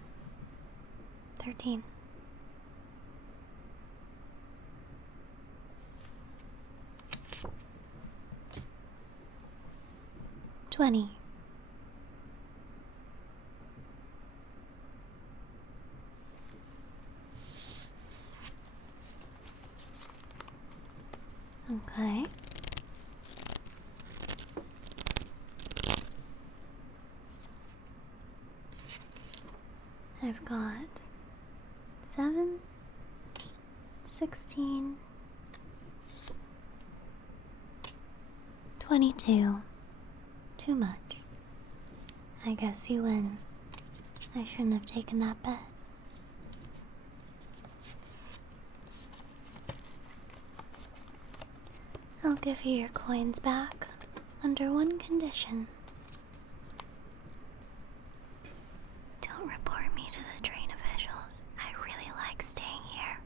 13. 20. Okay. I've got 7, 16, 22. Too much. I guess you win. I shouldn't have taken that bet. I'll give you your coins back under one condition. Don't report me to the train officials. I really like staying here.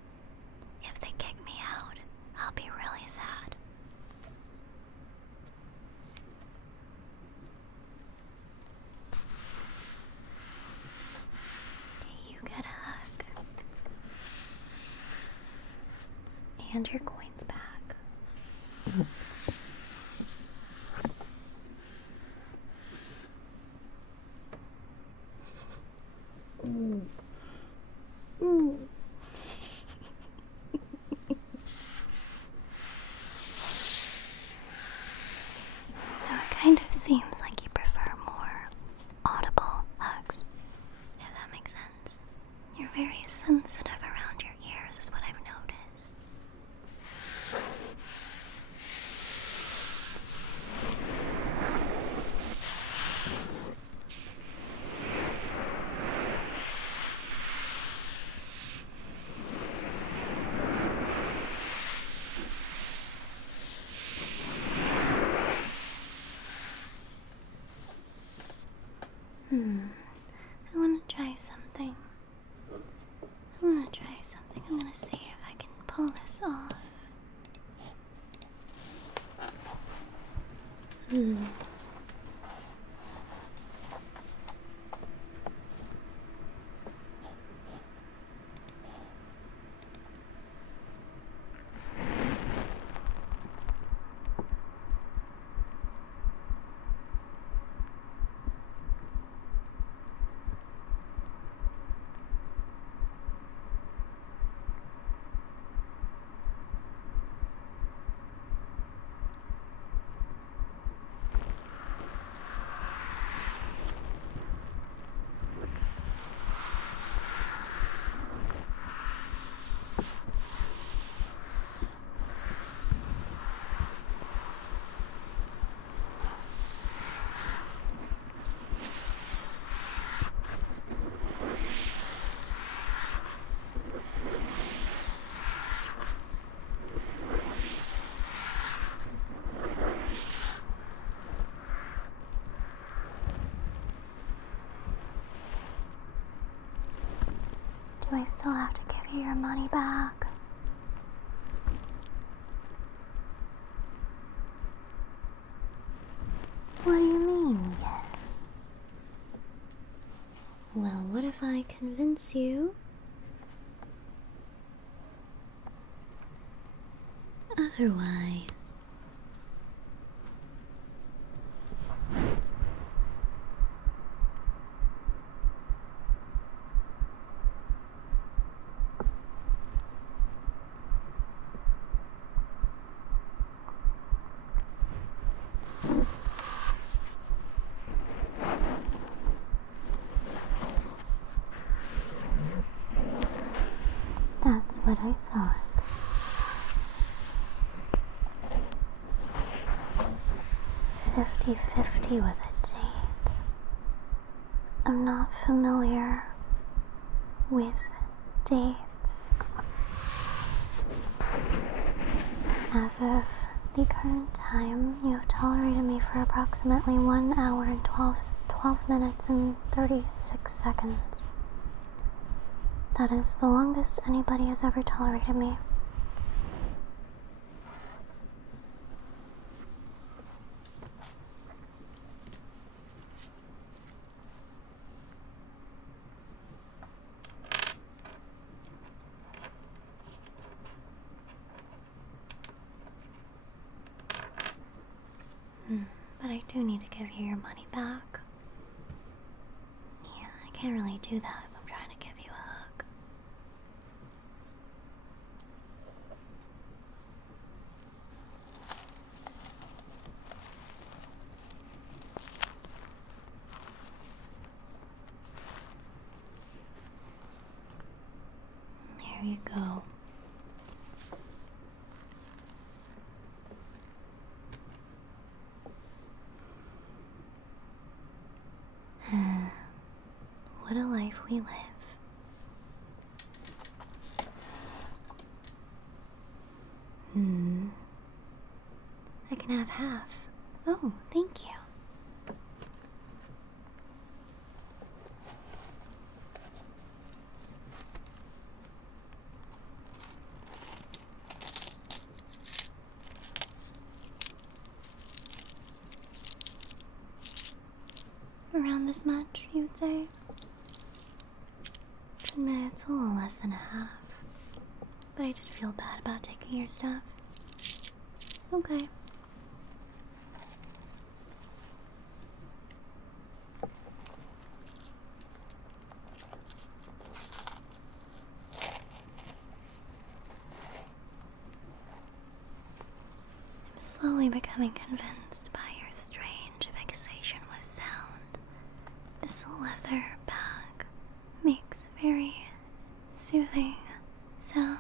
If they kick me out, I'll be really sad. You get a hug. And your coins back. So it kind of seems like you prefer more audible hugs, if that makes sense. You're very sensitive around your ears, is what I've noticed. I want to try something. I'm gonna see if I can pull this off. Do I still have to give you your money back? What do you mean, yes? Well, what if I convince you otherwise? That's what I thought. 50-50 with a date. I'm not familiar with dates. As of the current time, you have tolerated me for approximately 1 hour and 12 minutes and 36 seconds. That is the longest anybody has ever tolerated me. But I do need to give you your money back. Yeah, I can't really do that if I'm trying to give you a hug. There you go. What a life we live. I can have half. Oh, thank you. Around this much, you would say? Admit it's a little less than a half. But I did feel bad about taking your stuff. Okay. I'm slowly becoming convinced by your strange fixation with sound. This leather bag makes very soothing sounds.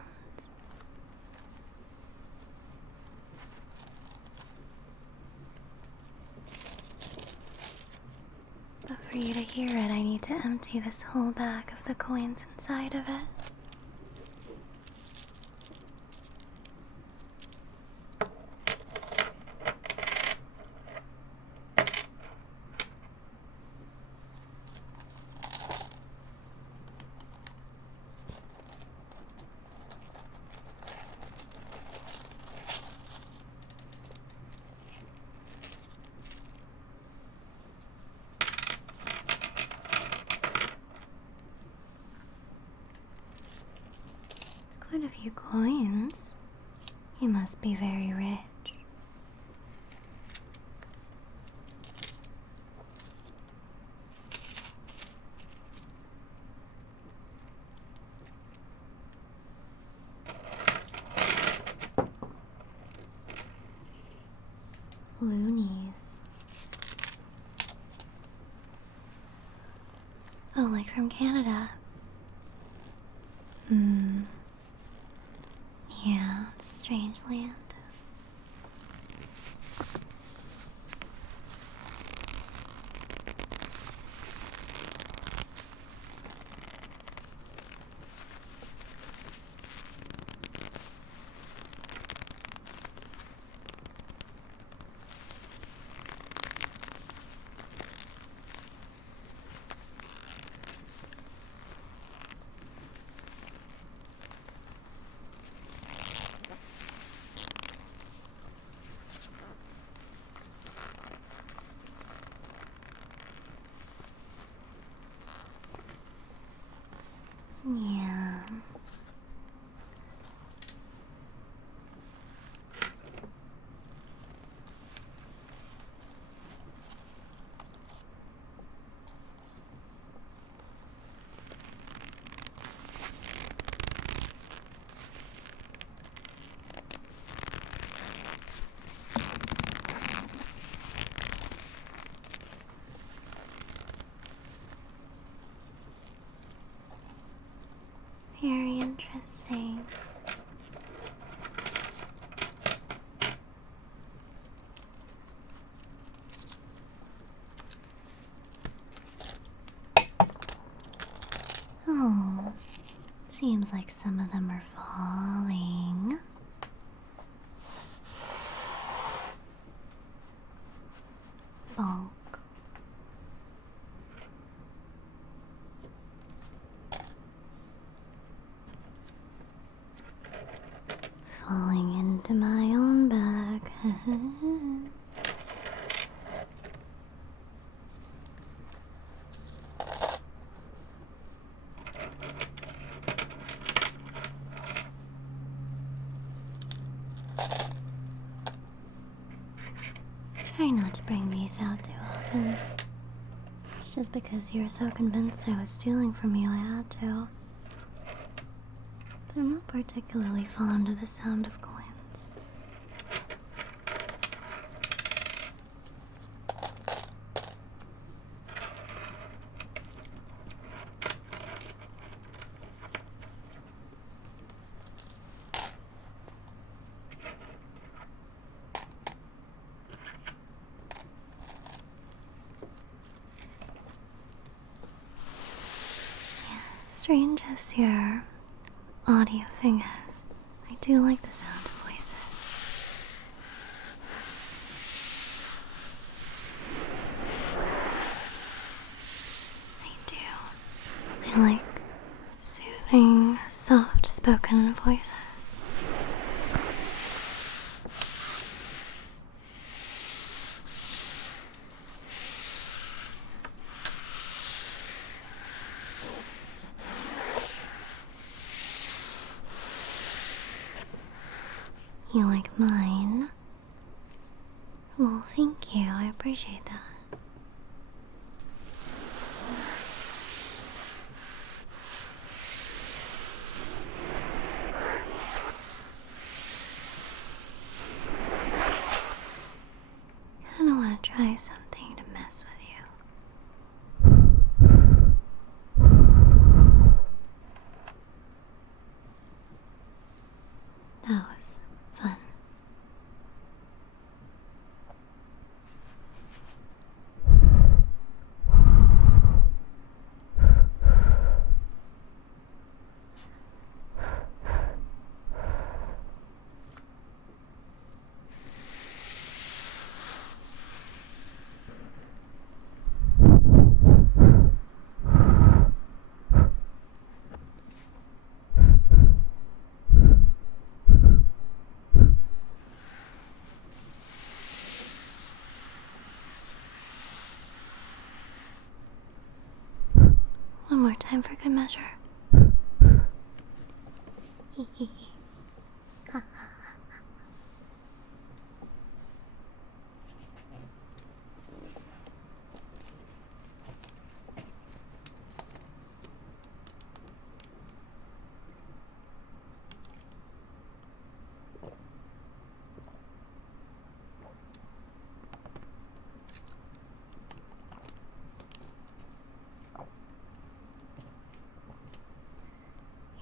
But for you to hear it, I need to empty this whole bag of the coins inside of it. Quite a few coins. You must be very rich. Loonies. Oh, like from Canada. Yeah, it's a strange land. Seems like some of them are falling. Bonk. Falling into my own bag. Try not to bring these out too often. It's just because you were so convinced I was stealing from you I had to. But I'm not particularly fond of the sound of coins. Strange as your audio thing is, I do like the sound of voices. I do. I like soothing, soft-spoken voices. You like mine? Well, thank you. I appreciate that. I kinda wanna try something to mess with you. That was fun. One more time for good measure.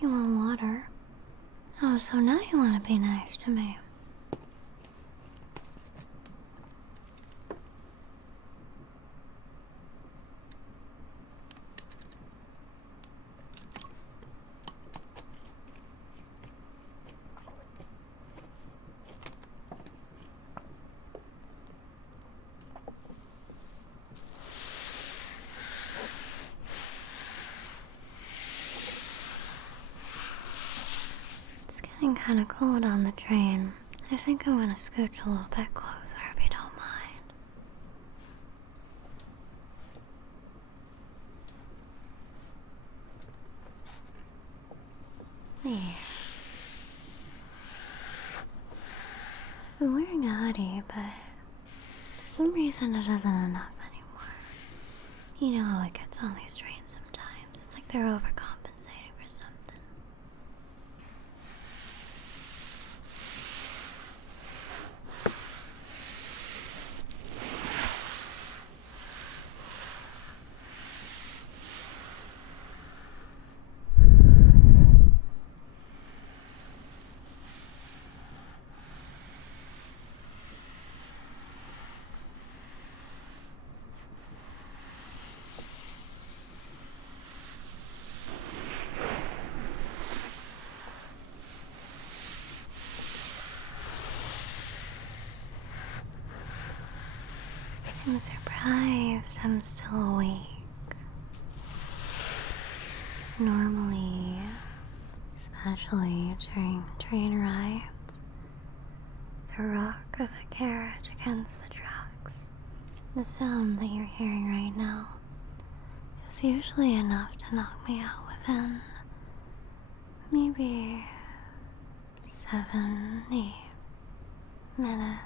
You want water? Oh, so now you want to be nice to me. It's getting kind of cold on the train. I think I'm gonna scooch a little bit closer if you don't mind. There. I've been wearing a hoodie, but for some reason it isn't enough anymore. You know how it gets on these trains sometimes. It's like they're overcompensating for something. I'm surprised I'm still awake. Normally, especially during train rides, the rock of a carriage against the tracks, the sound that you're hearing right now, is usually enough to knock me out within maybe 7, 8 minutes.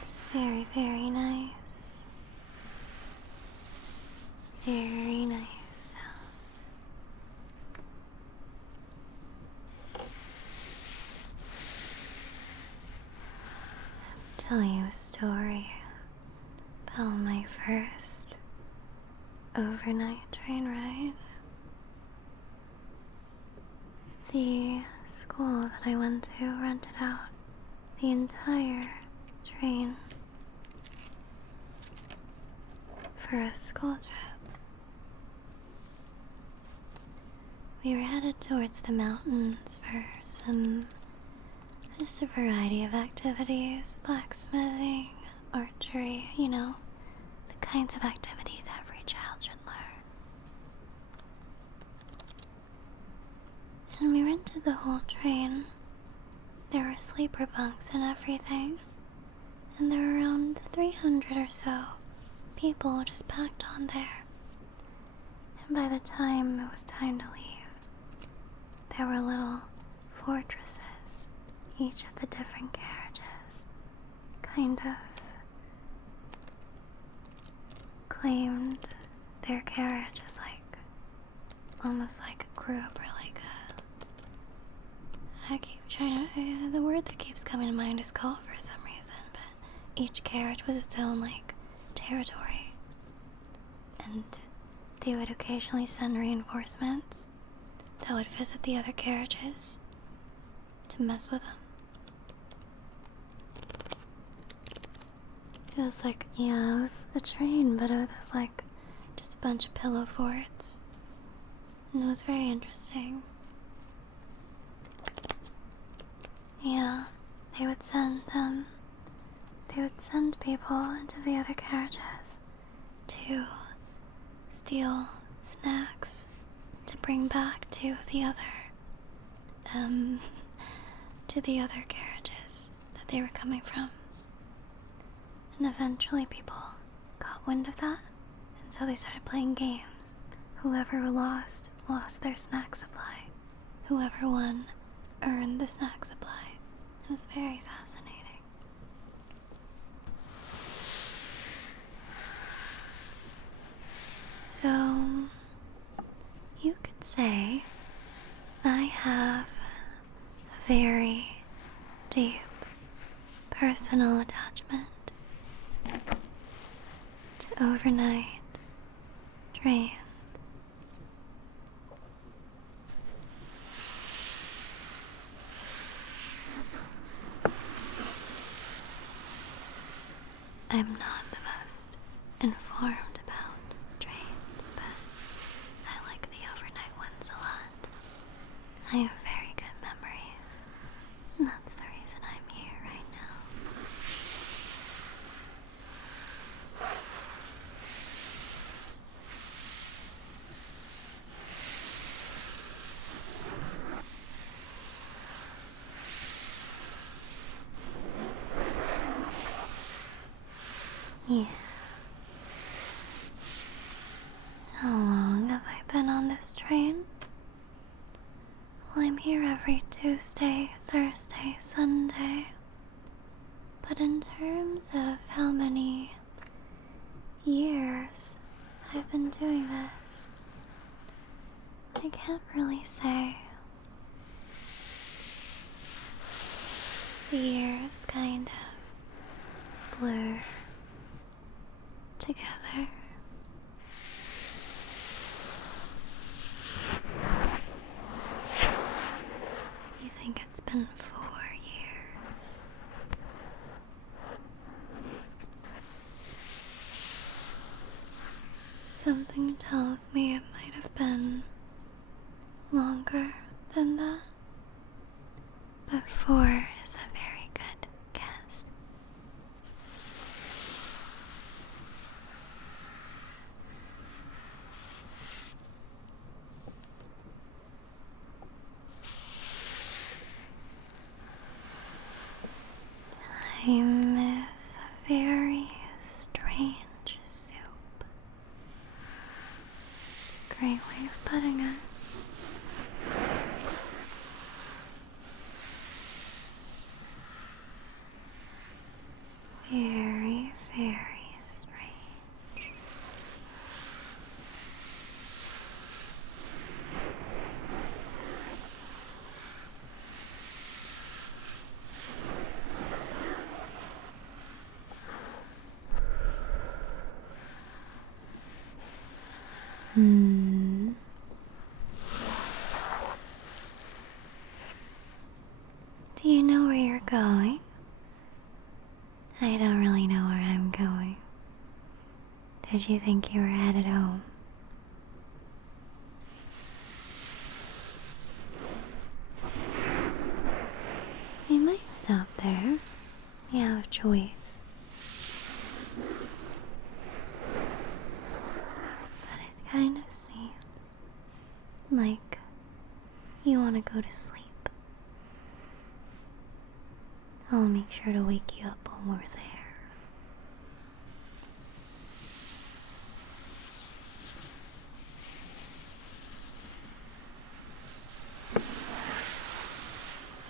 It's very, very nice. Very nice sound. I'll tell you a story about my first overnight train ride. The school that I went to rented out the entire train for a school trip. We were headed towards the mountains for just a variety of activities, blacksmithing, archery, the kinds of activities every child should learn. And we rented the whole train. There were sleeper bunks and everything, and there were around 300 or so people just packed on there. And by the time it was time to leave, there were little fortresses. Each of the different carriages kind of claimed their carriage as almost like a group, or I keep trying to, the word that keeps coming to mind is cult for some reason, but each carriage was its own, territory. And they would occasionally send reinforcements that would visit the other carriages to mess with them. It was it was a train, but it was just a bunch of pillow forts. And it was very interesting. Yeah, they would send people into the other carriages to steal snacks to bring back to the other carriages that they were coming from. And eventually people got wind of that, and so they started playing games. Whoever lost their snack supply. Whoever won earned the snack supply. It was very fascinating. So, you could say I have a very deep personal attachment to overnight trains. I'm not the most informed about trains, but I like the overnight ones a lot. I have very good memories, and that's the reason I'm here right now. Yeah. How long have I been on this train? Well, I'm here every Tuesday, Thursday, Sunday. But in terms of how many years I've been doing this, I can't really say. The years kind of blur together. You think it's been 4 years? Something tells me it might have been longer than that. time is a very strange soup. It's a great way of putting it. Very, very strange. Do you know where you're going? I don't really know where I'm going. Did you think you were headed home? We might stop there. You have a choice. But it kind of seems like you want to go to sleep. I'll make sure to wake you up when we're there.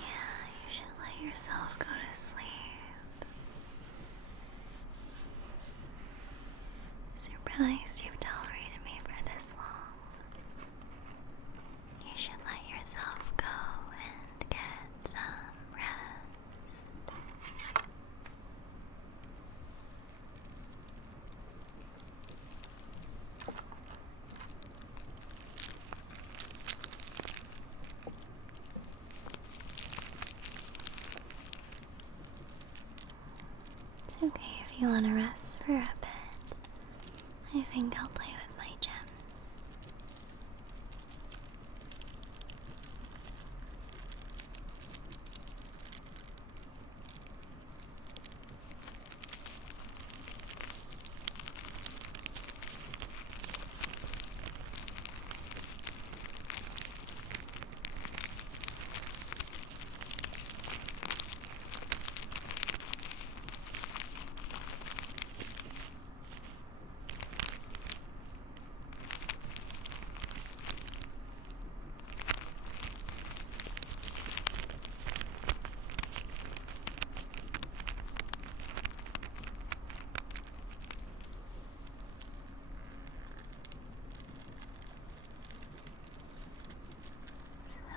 Yeah, you should let yourself go to sleep. Surprised you've tolerated me for this long. You should let yourself go and get some rest. It's okay if you want to rest for a bit. I think I'll play with my gems.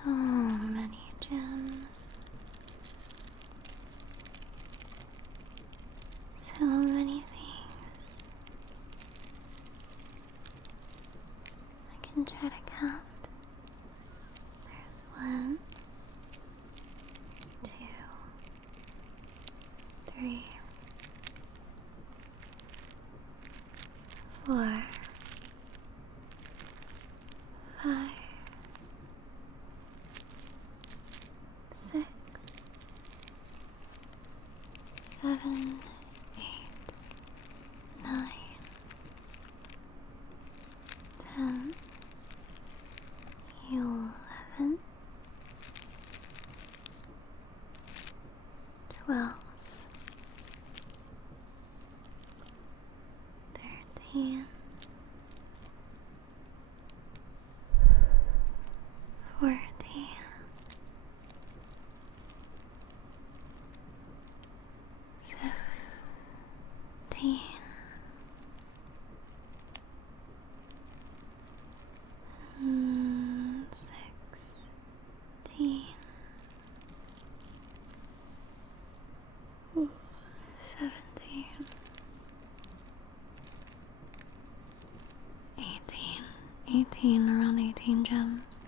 So many gems. So many things. I can try to count. There's 1, 2, 3, 4, 5, 6, 7, 8, 9, 10, 11, 12, 13, 14, 15, 16, 17, 18, around 18 gems.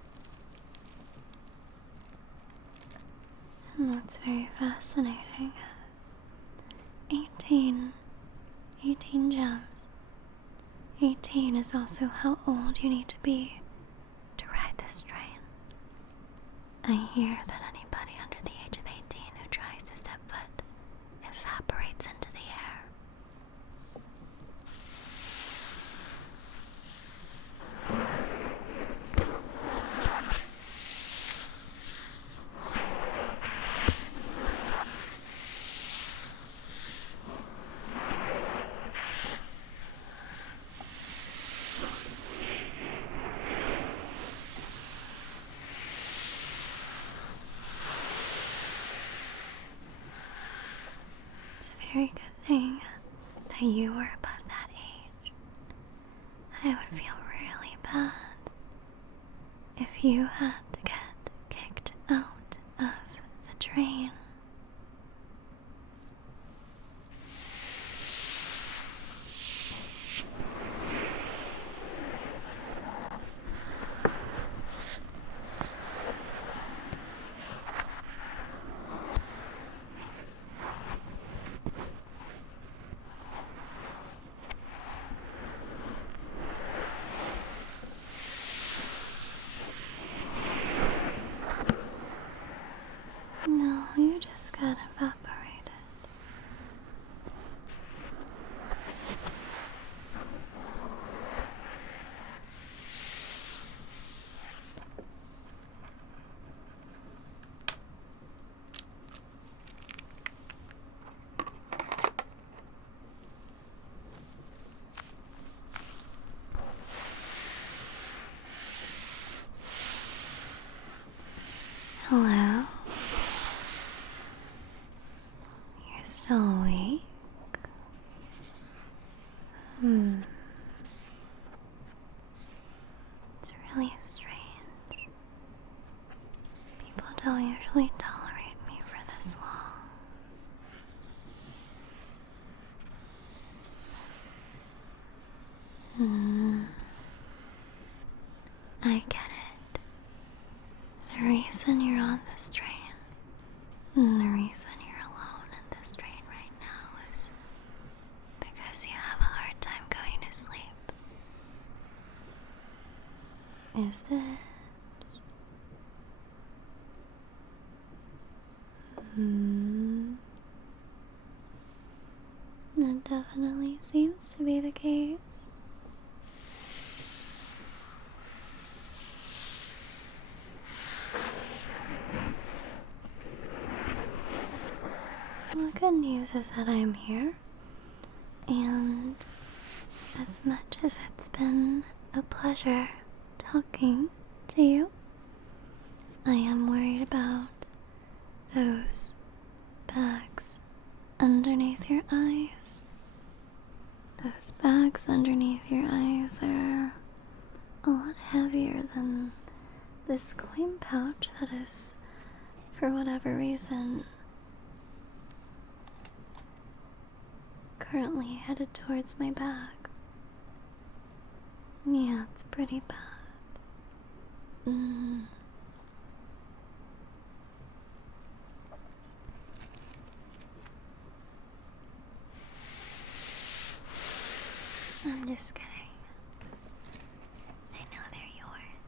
And what's very fascinating is 18 gems. 18 is also how old you need to be to ride this train. I hear that anybody under the age of 18 who tries to step foot evaporates into the air. very good thing that you were above that age. I would feel really bad if you had to get kicked out of the train. No, you just got evaporated. Hello? You're still awake? It's really strange. People don't usually tolerate me for this long. I get it. The reason you're on this train, and the reason you're alone in this train right now is because you have a hard time going to sleep. Is it? That definitely seems to be the case. Well, the good news is that I'm here, and as much as it's been a pleasure talking to you, I am worried about those bags underneath your eyes. Those bags underneath your eyes are a lot heavier than this coin pouch that is, for whatever reason, currently headed towards my bag. Yeah, it's pretty bad. I'm just kidding. I know they're yours.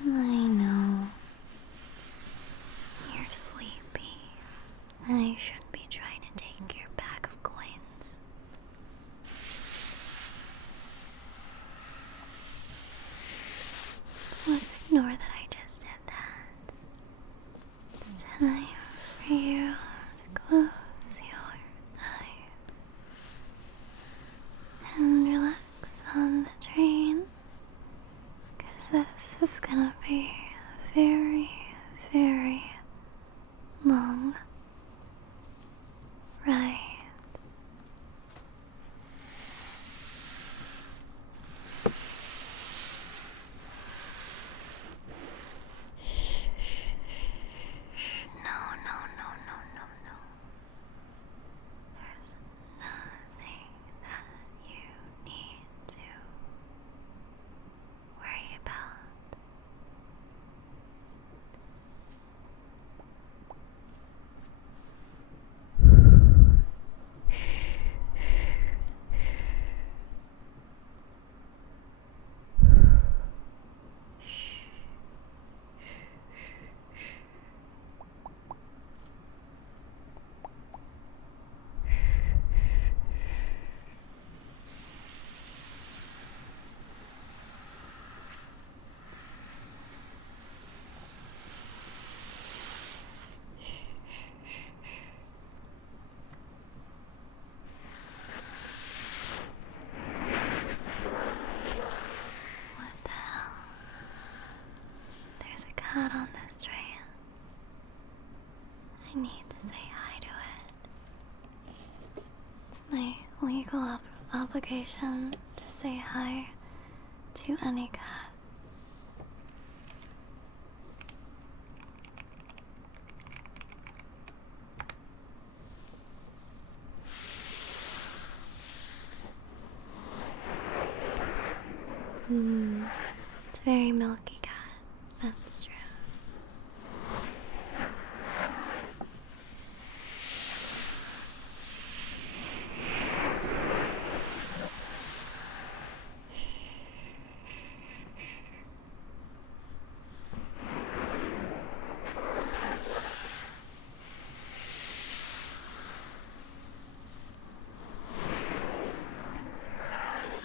I know. You're sleepy. I shouldn't be trying to take your bag of coins. Let's ignore that I just did that. It's time for you to close your eyes and relax on the train, 'cause this is gonna be a very, very long ride. No. There's nothing that you need to worry about. cat on this train. I need to say hi to it. It's my legal obligation to say hi to any cat. It's a very milky cat, that's true.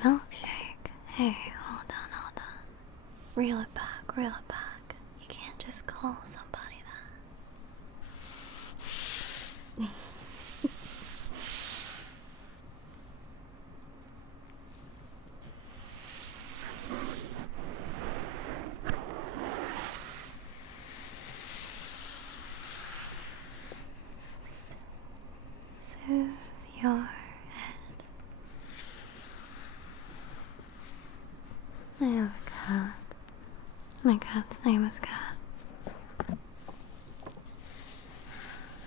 Milkshake. Hey, hold on. Reel it back, reel it back. You can't just call somebody that. Soothe your head. I have a cat. My cat's name is Cat.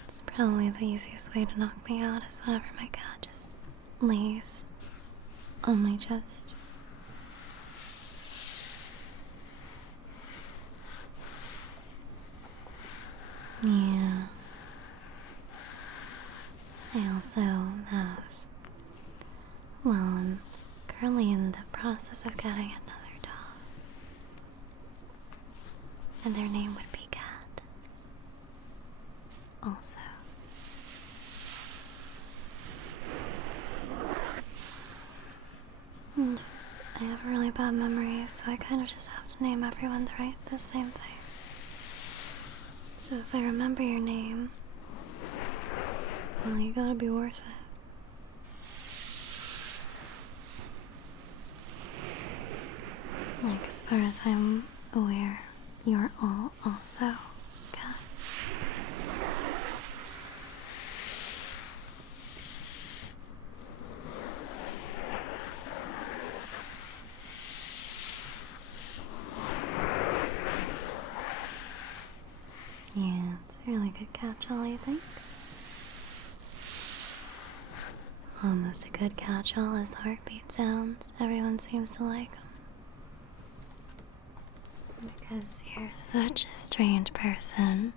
It's probably the easiest way to knock me out is whenever my cat just lays on my chest. Yeah. I also have, I'm currently in the process of getting another dog. And their name would be Cat. Also. I have a really bad memory, so I kind of just have to name everyone the same thing. So if I remember your name, well, you gotta be worth it. Like, as far as I'm aware, you're all also Cat. Yeah, it's a really good catch-all, I think. Almost a good catch-all is heartbeat sounds. Everyone seems to like them. Because you're such a strange person,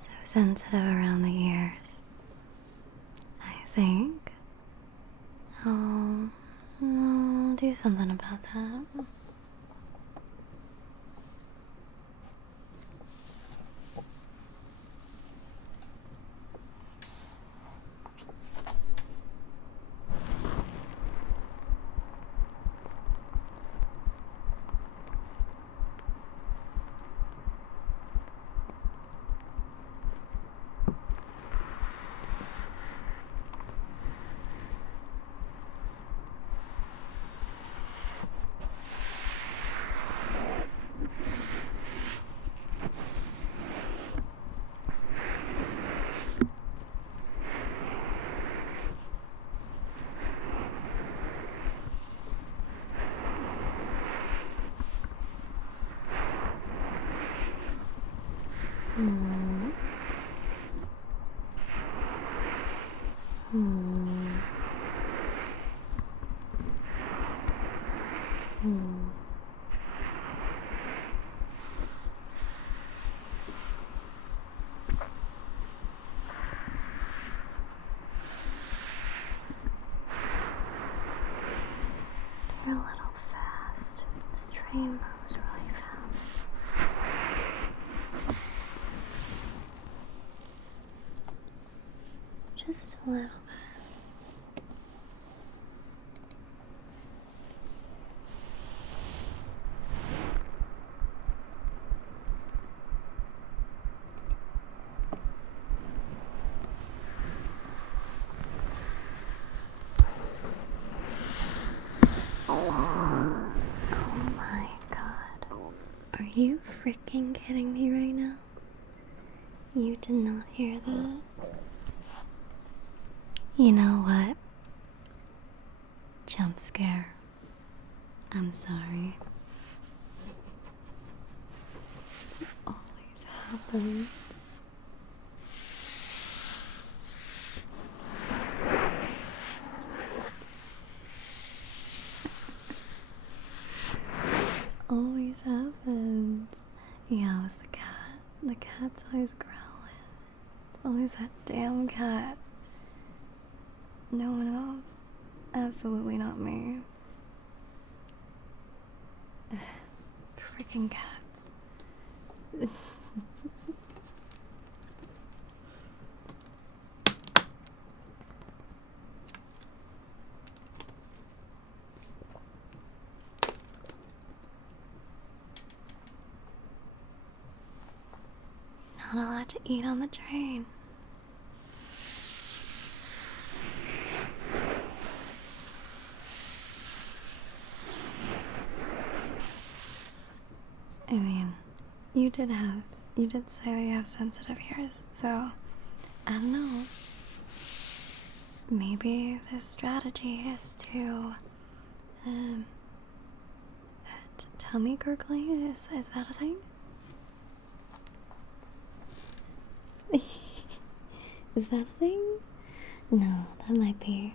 so sensitive around the ears. I think I'll do something about that. They're a little fast. This train moves really fast. Just a little bit. Oh my God. Are you freaking kidding me right now? You did not hear that? You know what? Jump scare. I'm sorry. Always happens. Always happens. Yeah, it was the cat. The cat's always growling. It's always that damn cat. No one else. Absolutely not me. Freaking cats. Not allowed to eat on the train. I mean, you did say that you have sensitive ears, so I don't know. Maybe the strategy is to, tummy gurgling, is that a thing? Is that a thing? No, that might be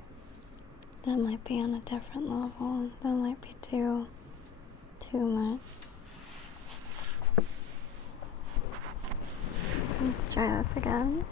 on a different level. That might be too much. Let's try this again.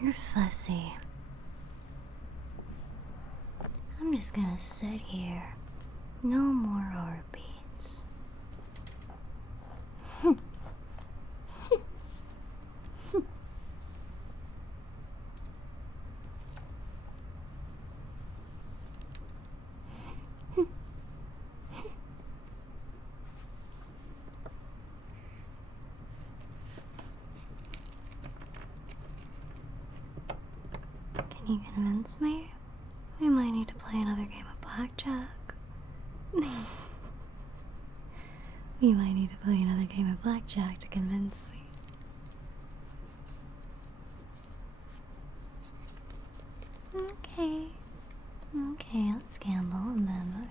You're fussy. I'm just gonna sit here. No more heartbeats. Can you convince me? We might need to play another game of blackjack. We might need to play another game of blackjack to convince me. Okay. Okay, let's gamble and then.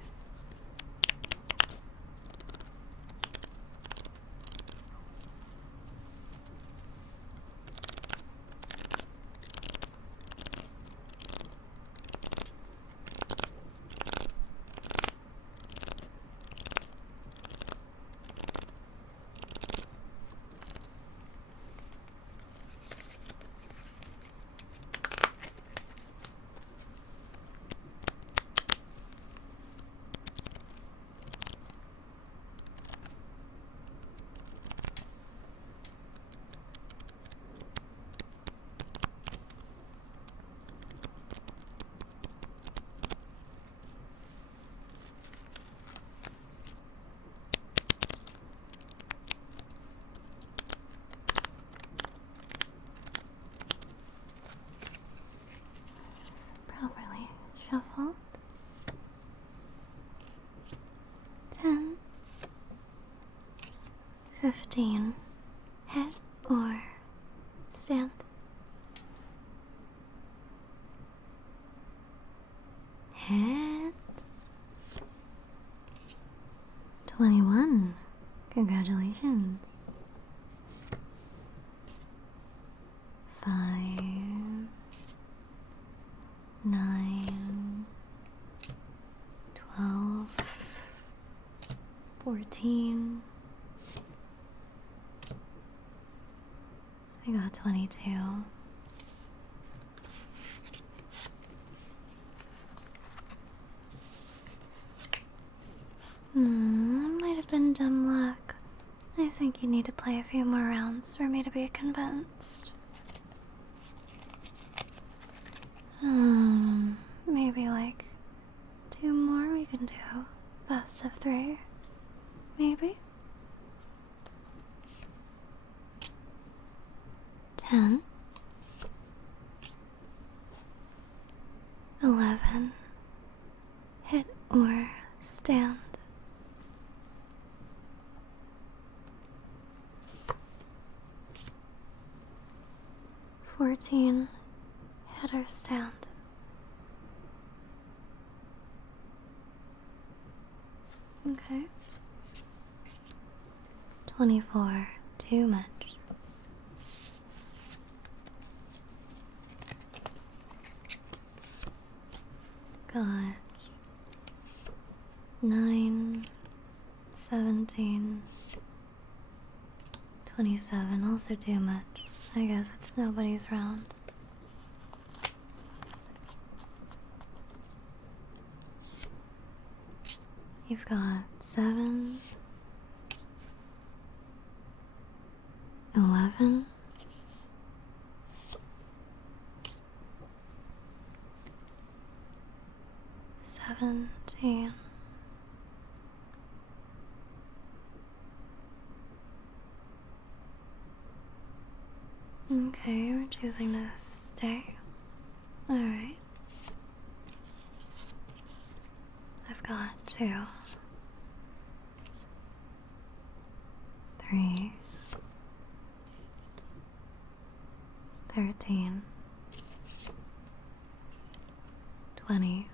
Properly shuffled. 10, 15, hit or stand. Hit. 21. Congratulations. 5, 9, 12, 14. I got 22. That might have been dumb luck. I think you need to play a few more rounds for me to be convinced. Maybe like 2 more we can do. Best of 3. Maybe? 10, 11, hit or stand. 14, hit or stand. Okay. 24, too much. Got 9, 17, 27, also too much. I guess it's nobody's round. You've got 7, 11, 17. Okay, we're choosing to stay. Alright. I've got 2, 3, 13, 20.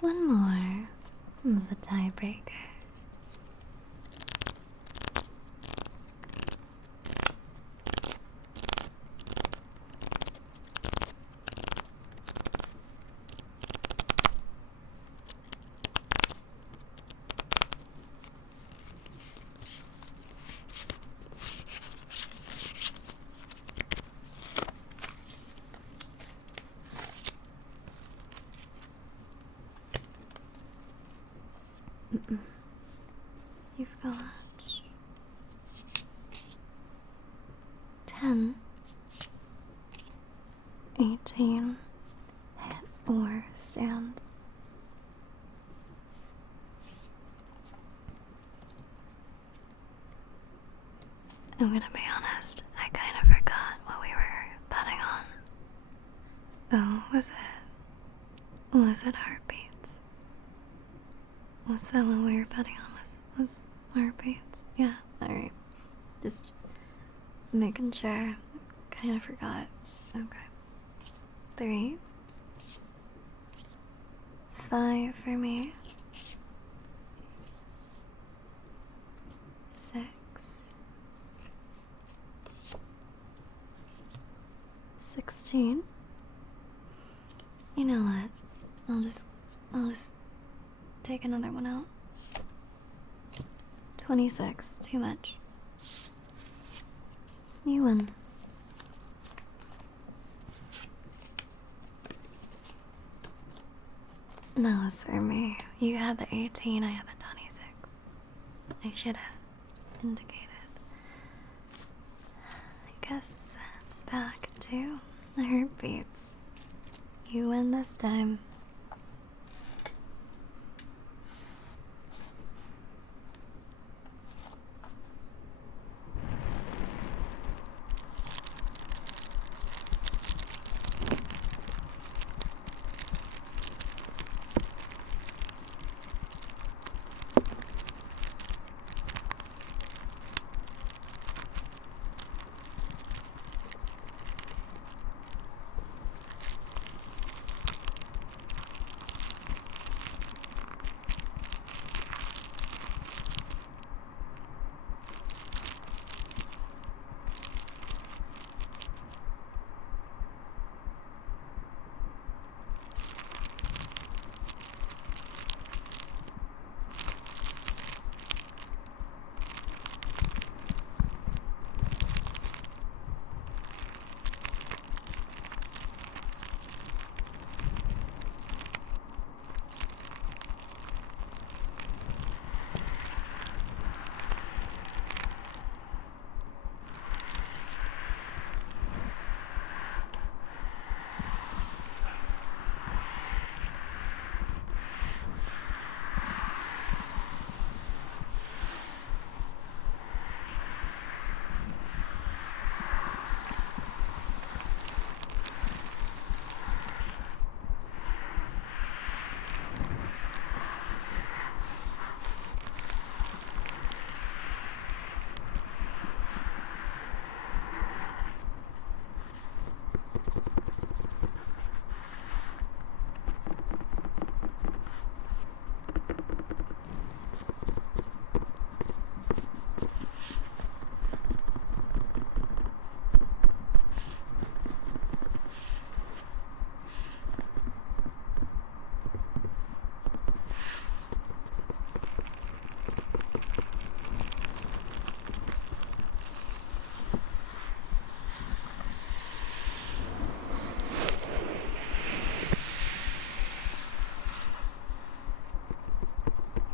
One more is a tiebreaker. You've got 10, 18, hit or stand. I'm gonna be honest, I kind of forgot what we were betting on. Oh, was it heartbeats? Was that what we were betting on? Was heartbeats? Yeah, alright. Just making sure. Kind of forgot. Okay. 3, 5 for me. 6, 16. You know what? I'll just take another one out. 26, too much. You win. No, it's for me. You had the 18, I had the 26. I should have indicated. I guess it's back to the heartbeats. You win this time.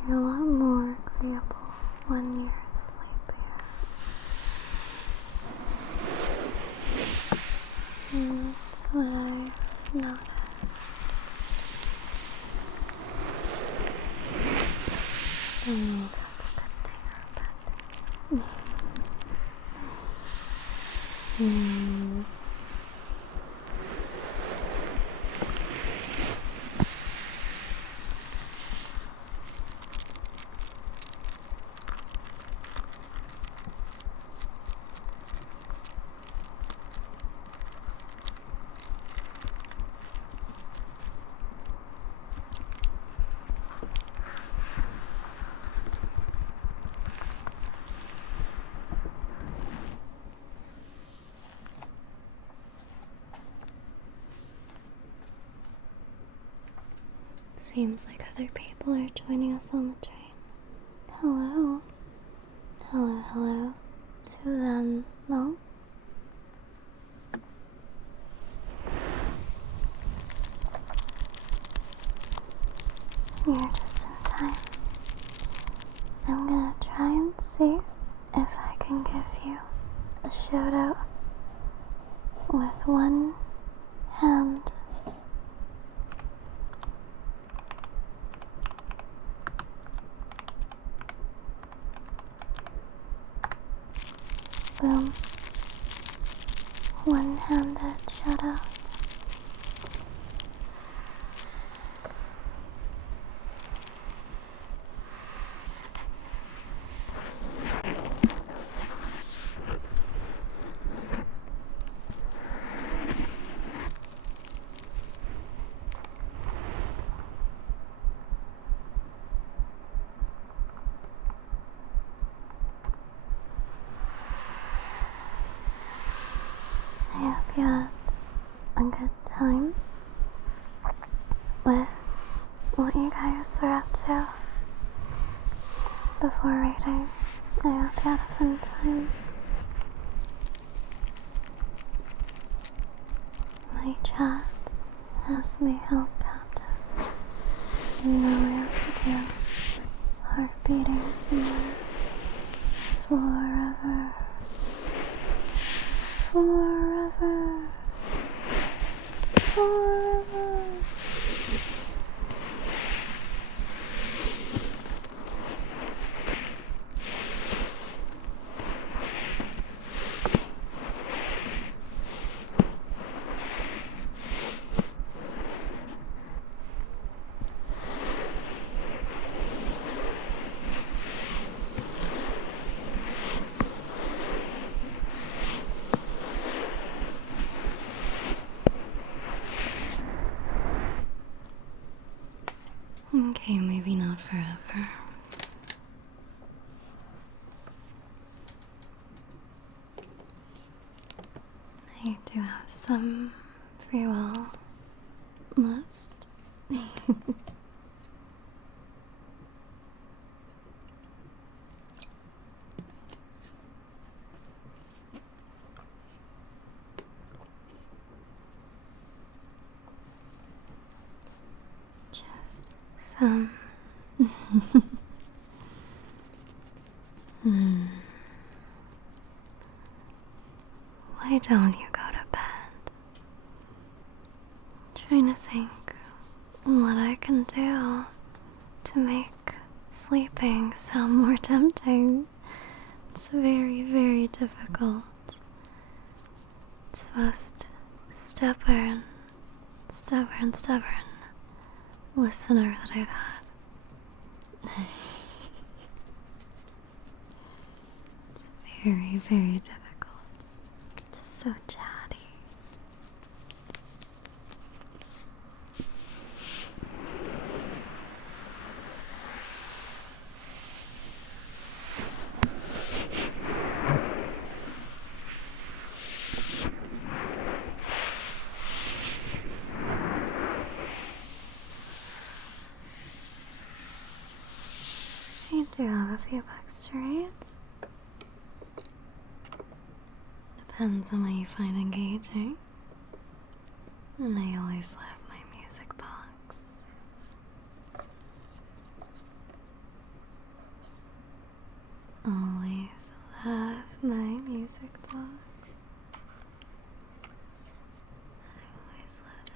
You're a lot more agreeable when you're sleepier. That's what I've noticed. That's a good thing or a bad thing. Seems like other people are joining us on the train. Hello. Hello. To them, no? You're just in time. I'm gonna try boom. One-handed shadow. I hope you had a good time with what you guys were up to before reading. I hope you had a fun time. My chat has me held captive. And now I have to do heart beating somewhere forever. Forever. Forever. Okay, maybe not forever. I do have some free will left. Just some. Why don't you go to bed? I'm trying to think what I can do to make sleeping sound more tempting. It's very, very difficult. It's the most stubborn listener that I've had. It's very, very difficult. Just so chatty. I do have a few books to read. Depends on what you find engaging. And I always love my music box. Always love my music box. I always love it.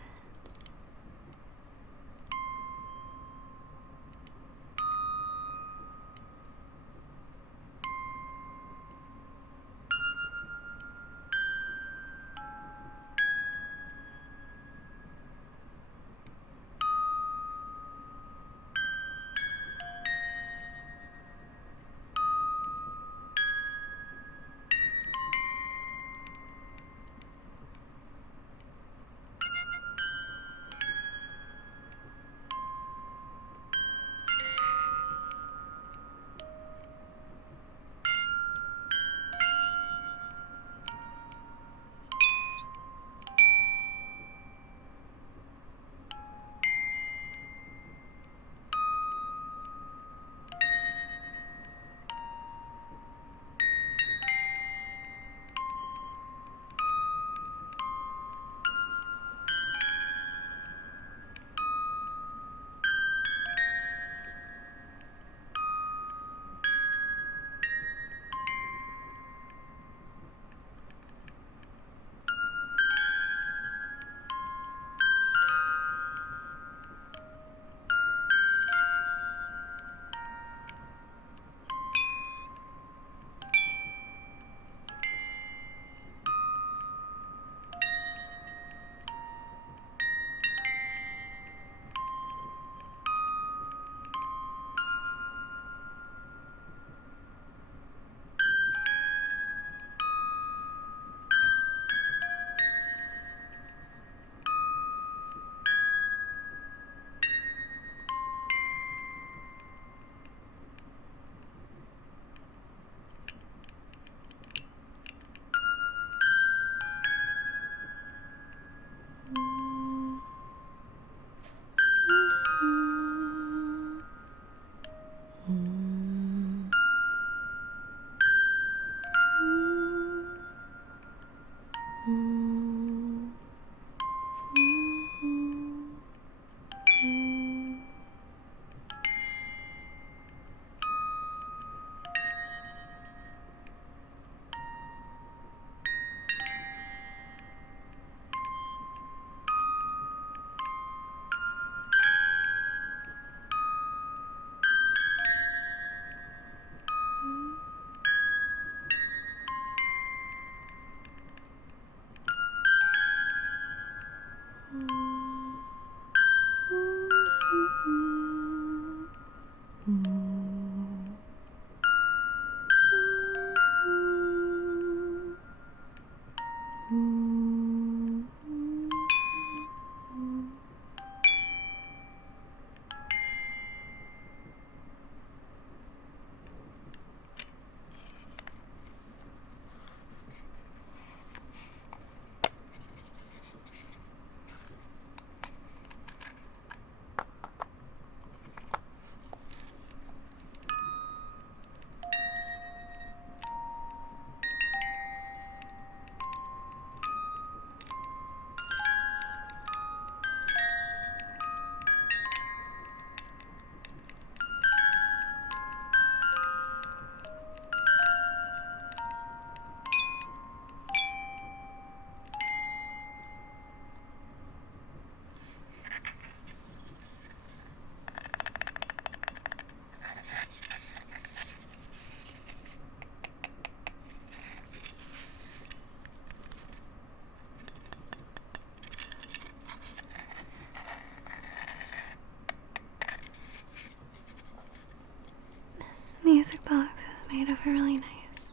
music box is made of a really nice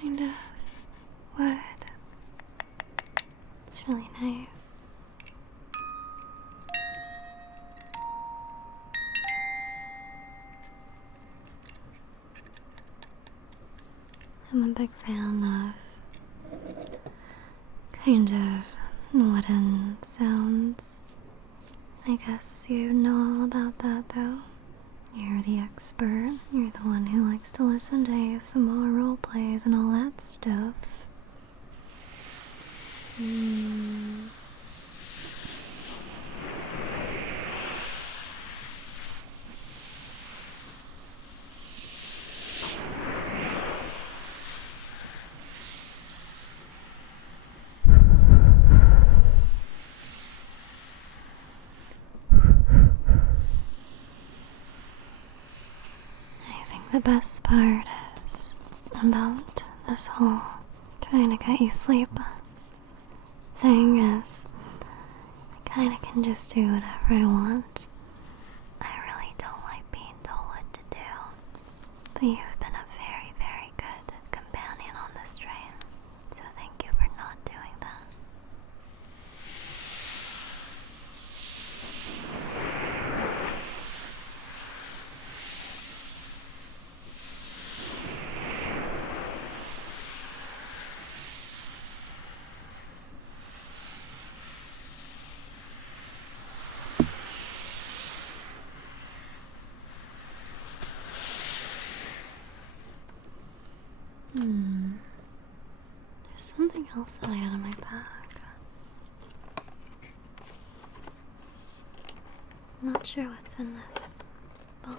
kind of wood. It's really nice. I'm a big fan of kind of wooden sounds. I guess you know all about that though. You're the expert. You're the one who likes to listen to ASMR role plays and all that stuff. I think the best part is about this whole trying to get you sleep thing is I kinda can just do whatever I want. I really don't like being told what to do. But you've been a very, very good companion on this train. So thank you for not doing that. There's something else that I had in my bag. I'm not sure what's in this box.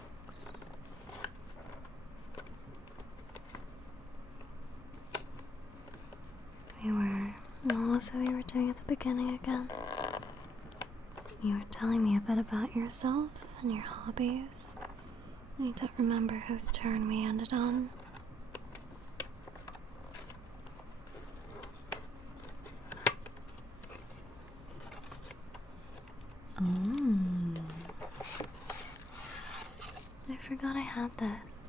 What was it we were doing at the beginning again? You were telling me a bit about yourself and your hobbies. I don't remember whose turn we ended on. I forgot I had this.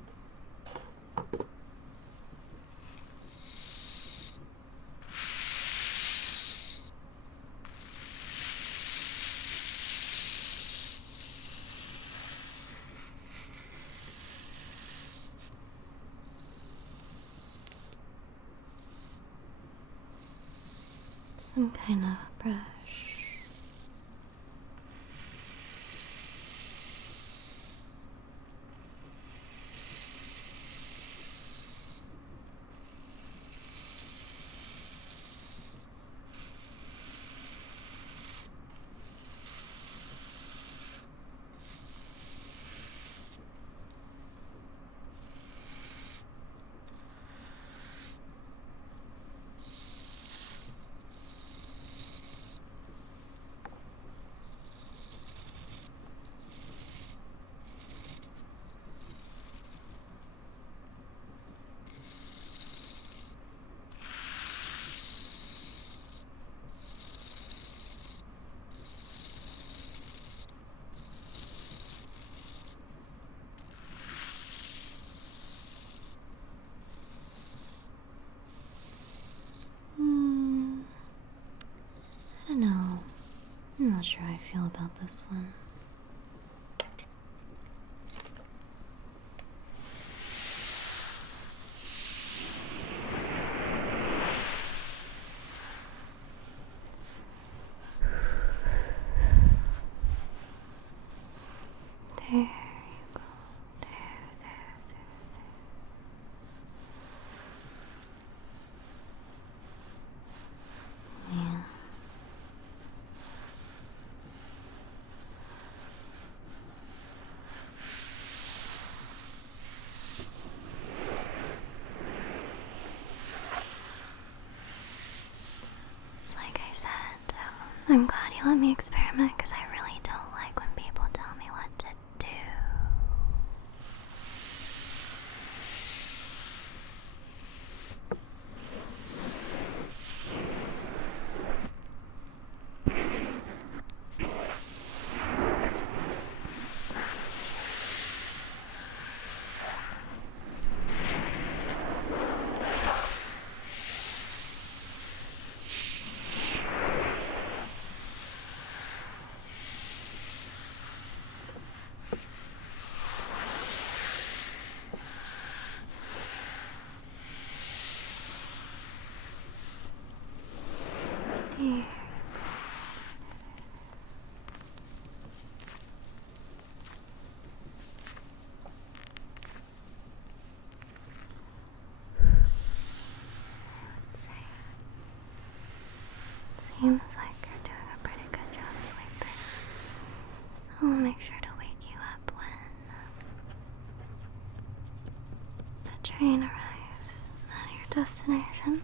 Some kind of brush. I don't know. I'm not sure how I feel about this one. There you go. There. Yeah. It's like I said, I'm glad you let me experiment because I really don't like when people tell me what to do. Seems like you're doing a pretty good job sleeping. I'll make sure to wake you up when the train arrives at your destination.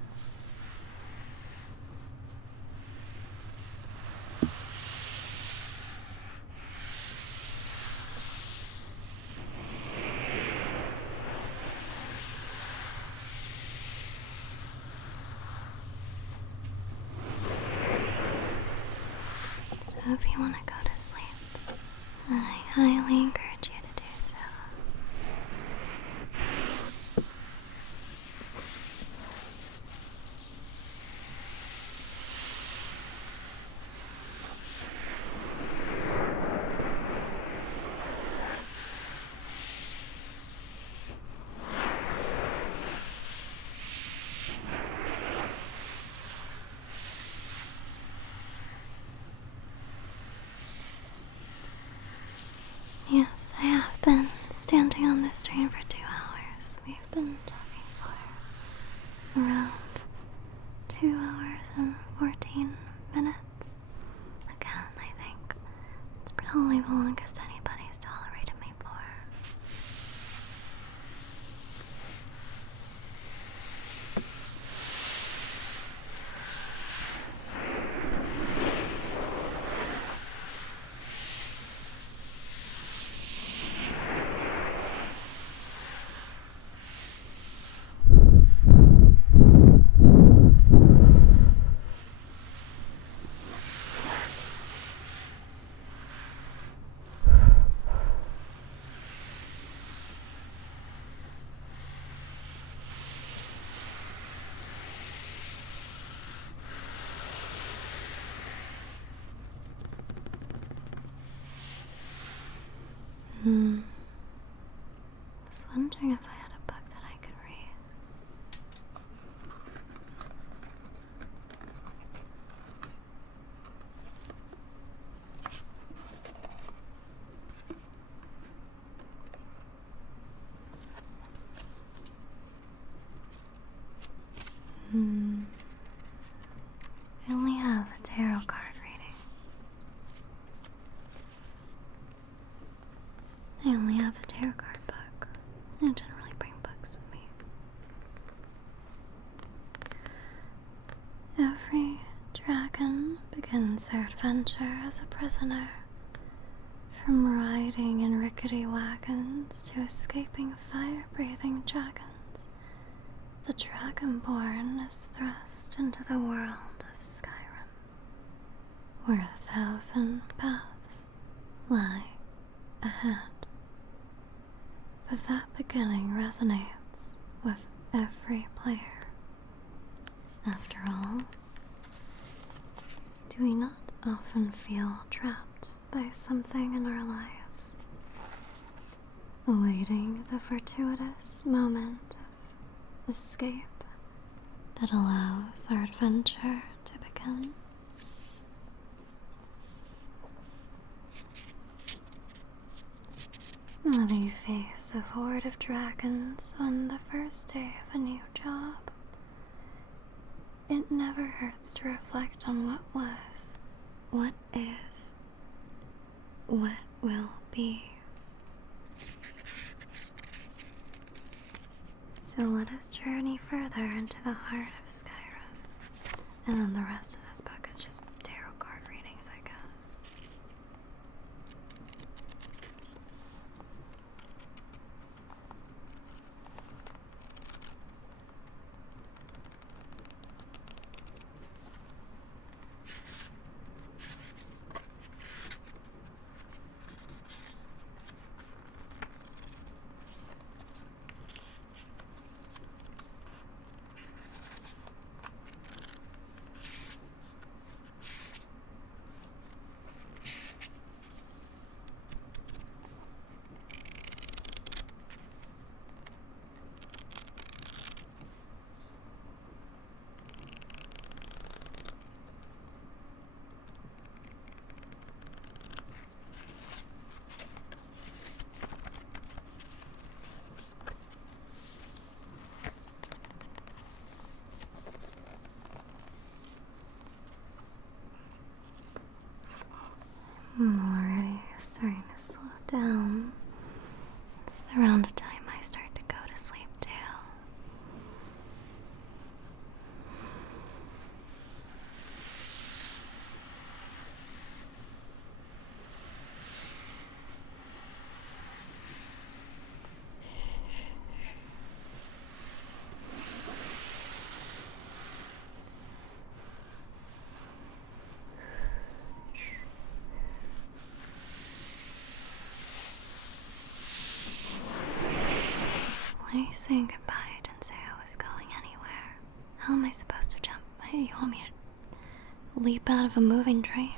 So if you want to go to sleep, I highly encourage you to do so. Yes, I have been standing on this train for 2 hours. We've been talking for around 2 hours and 14 minutes. Again, I think it's probably the longest anybody's tolerated me for. I was wondering if I had a book that I could read. I only have a tarot card reading. I only have a tarot card book. I didn't really bring books with me. Every dragon begins their adventure as a prisoner, from riding in rickety wagons to escaping fire-breathing dragons. The Dragonborn is thrust into the world of Skyrim, where 1,000 paths lie ahead. But that beginning resonates with every player. After all, do we not often feel trapped by something in our lives, awaiting the fortuitous moment of escape that allows our adventure to begin? Whether you face a horde of dragons on the first day of a new job, it never hurts to reflect on what was, what is, what will be. So let us journey further into the heart of Skyrim, and then the rest of this book is just tarot card readings, I guess. I'm already starting to slow down. It's around the time I start to go to sleep too. Why are you saying goodbye? I didn't say I was going anywhere. How am I supposed to jump? You want me to leap out of a moving train?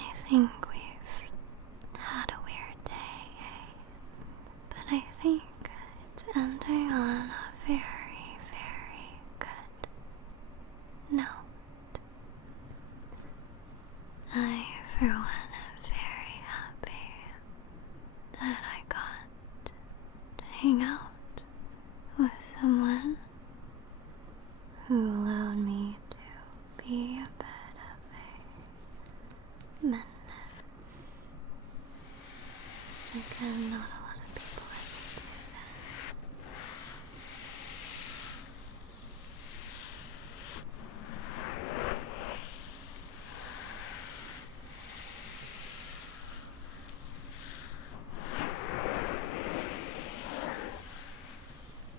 I think we've had a weird day, but I think it's ending on a very, very good note. I, for one, am very happy that I got to hang out with someone who allowed me to be a bit of a menace. Again, not a lot of people ever do that.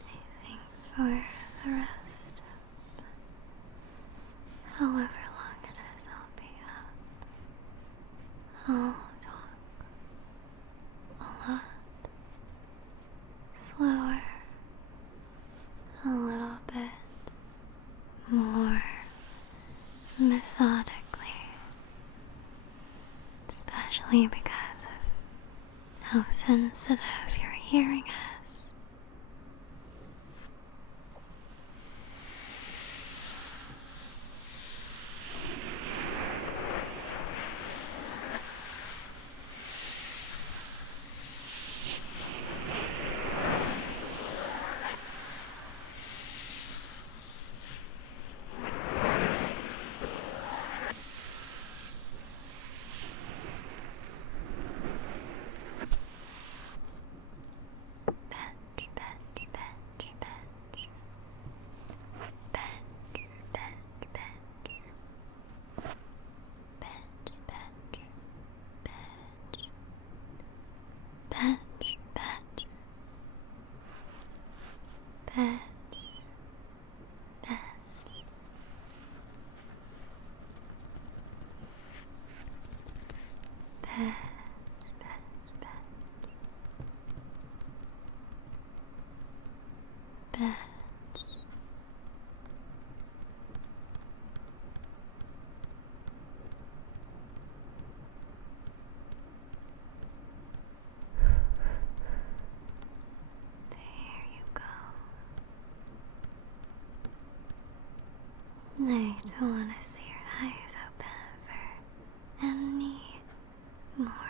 I think for the rest of however long it is I'll be up, I'll talk a lot slower, a little bit more methodically, especially because of how sensitive your hearing is. Patch, patch. Patch, patch. Patch, patch, patch. Patch. There you go. I don't want to see your eyes open for any more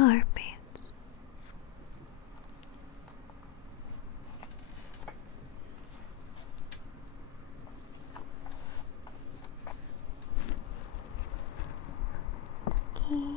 heartbeats. Ducky,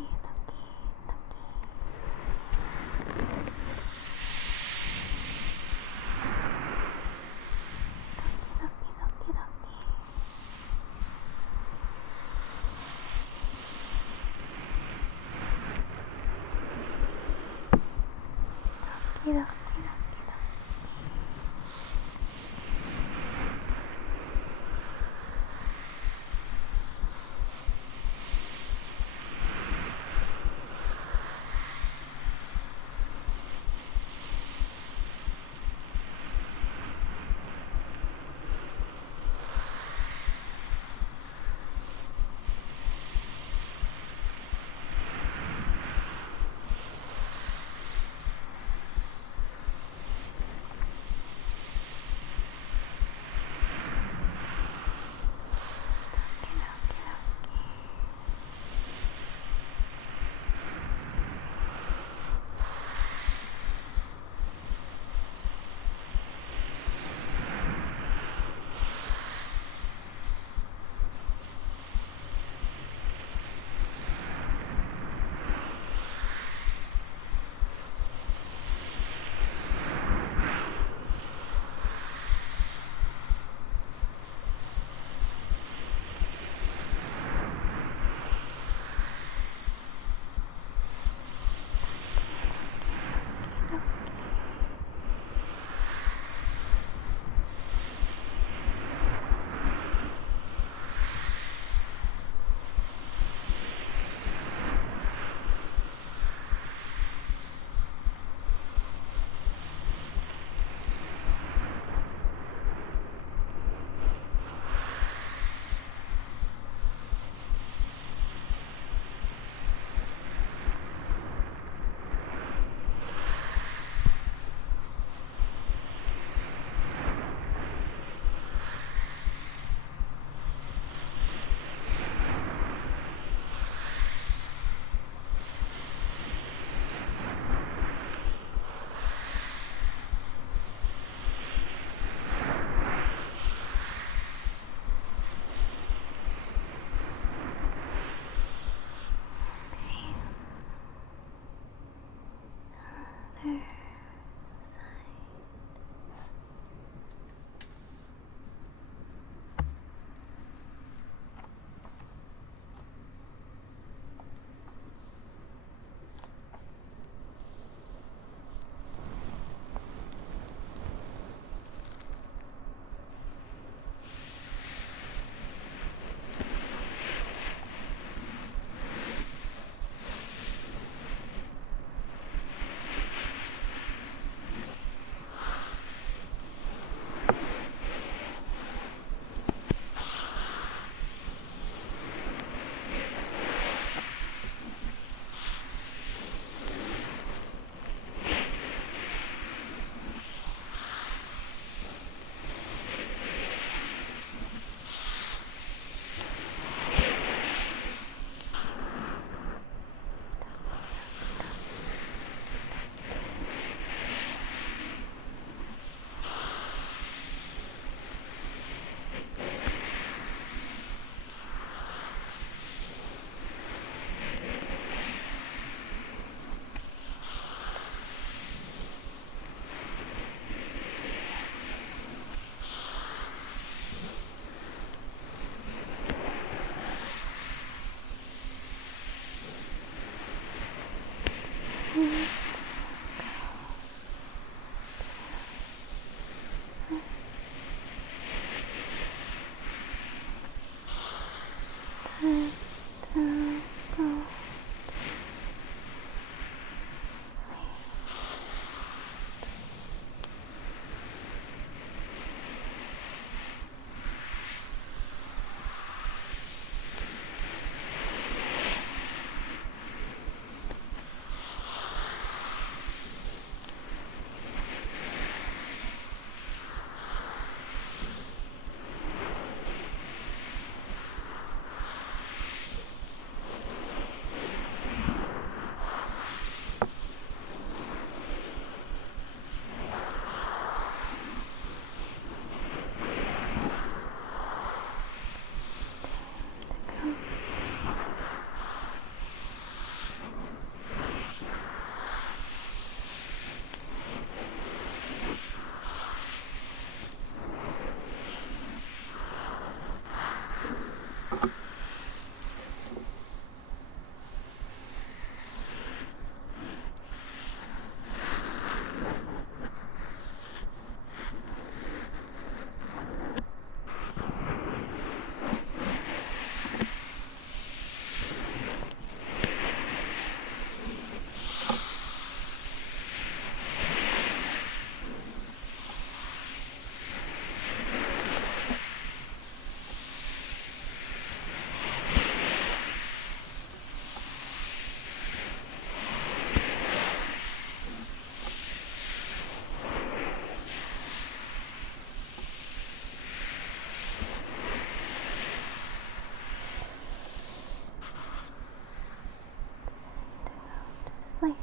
sleep.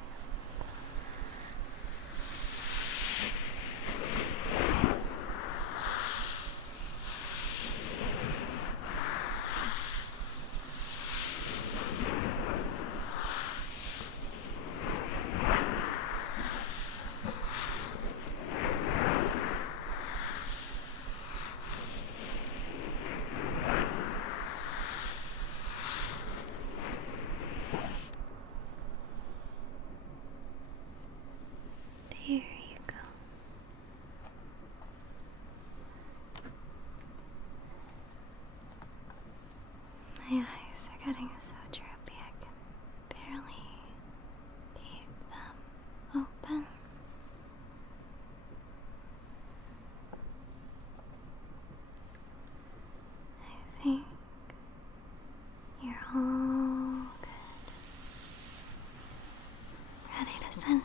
There you go. My eyes are getting so droopy I can barely keep them open. I think you're all good. Ready to send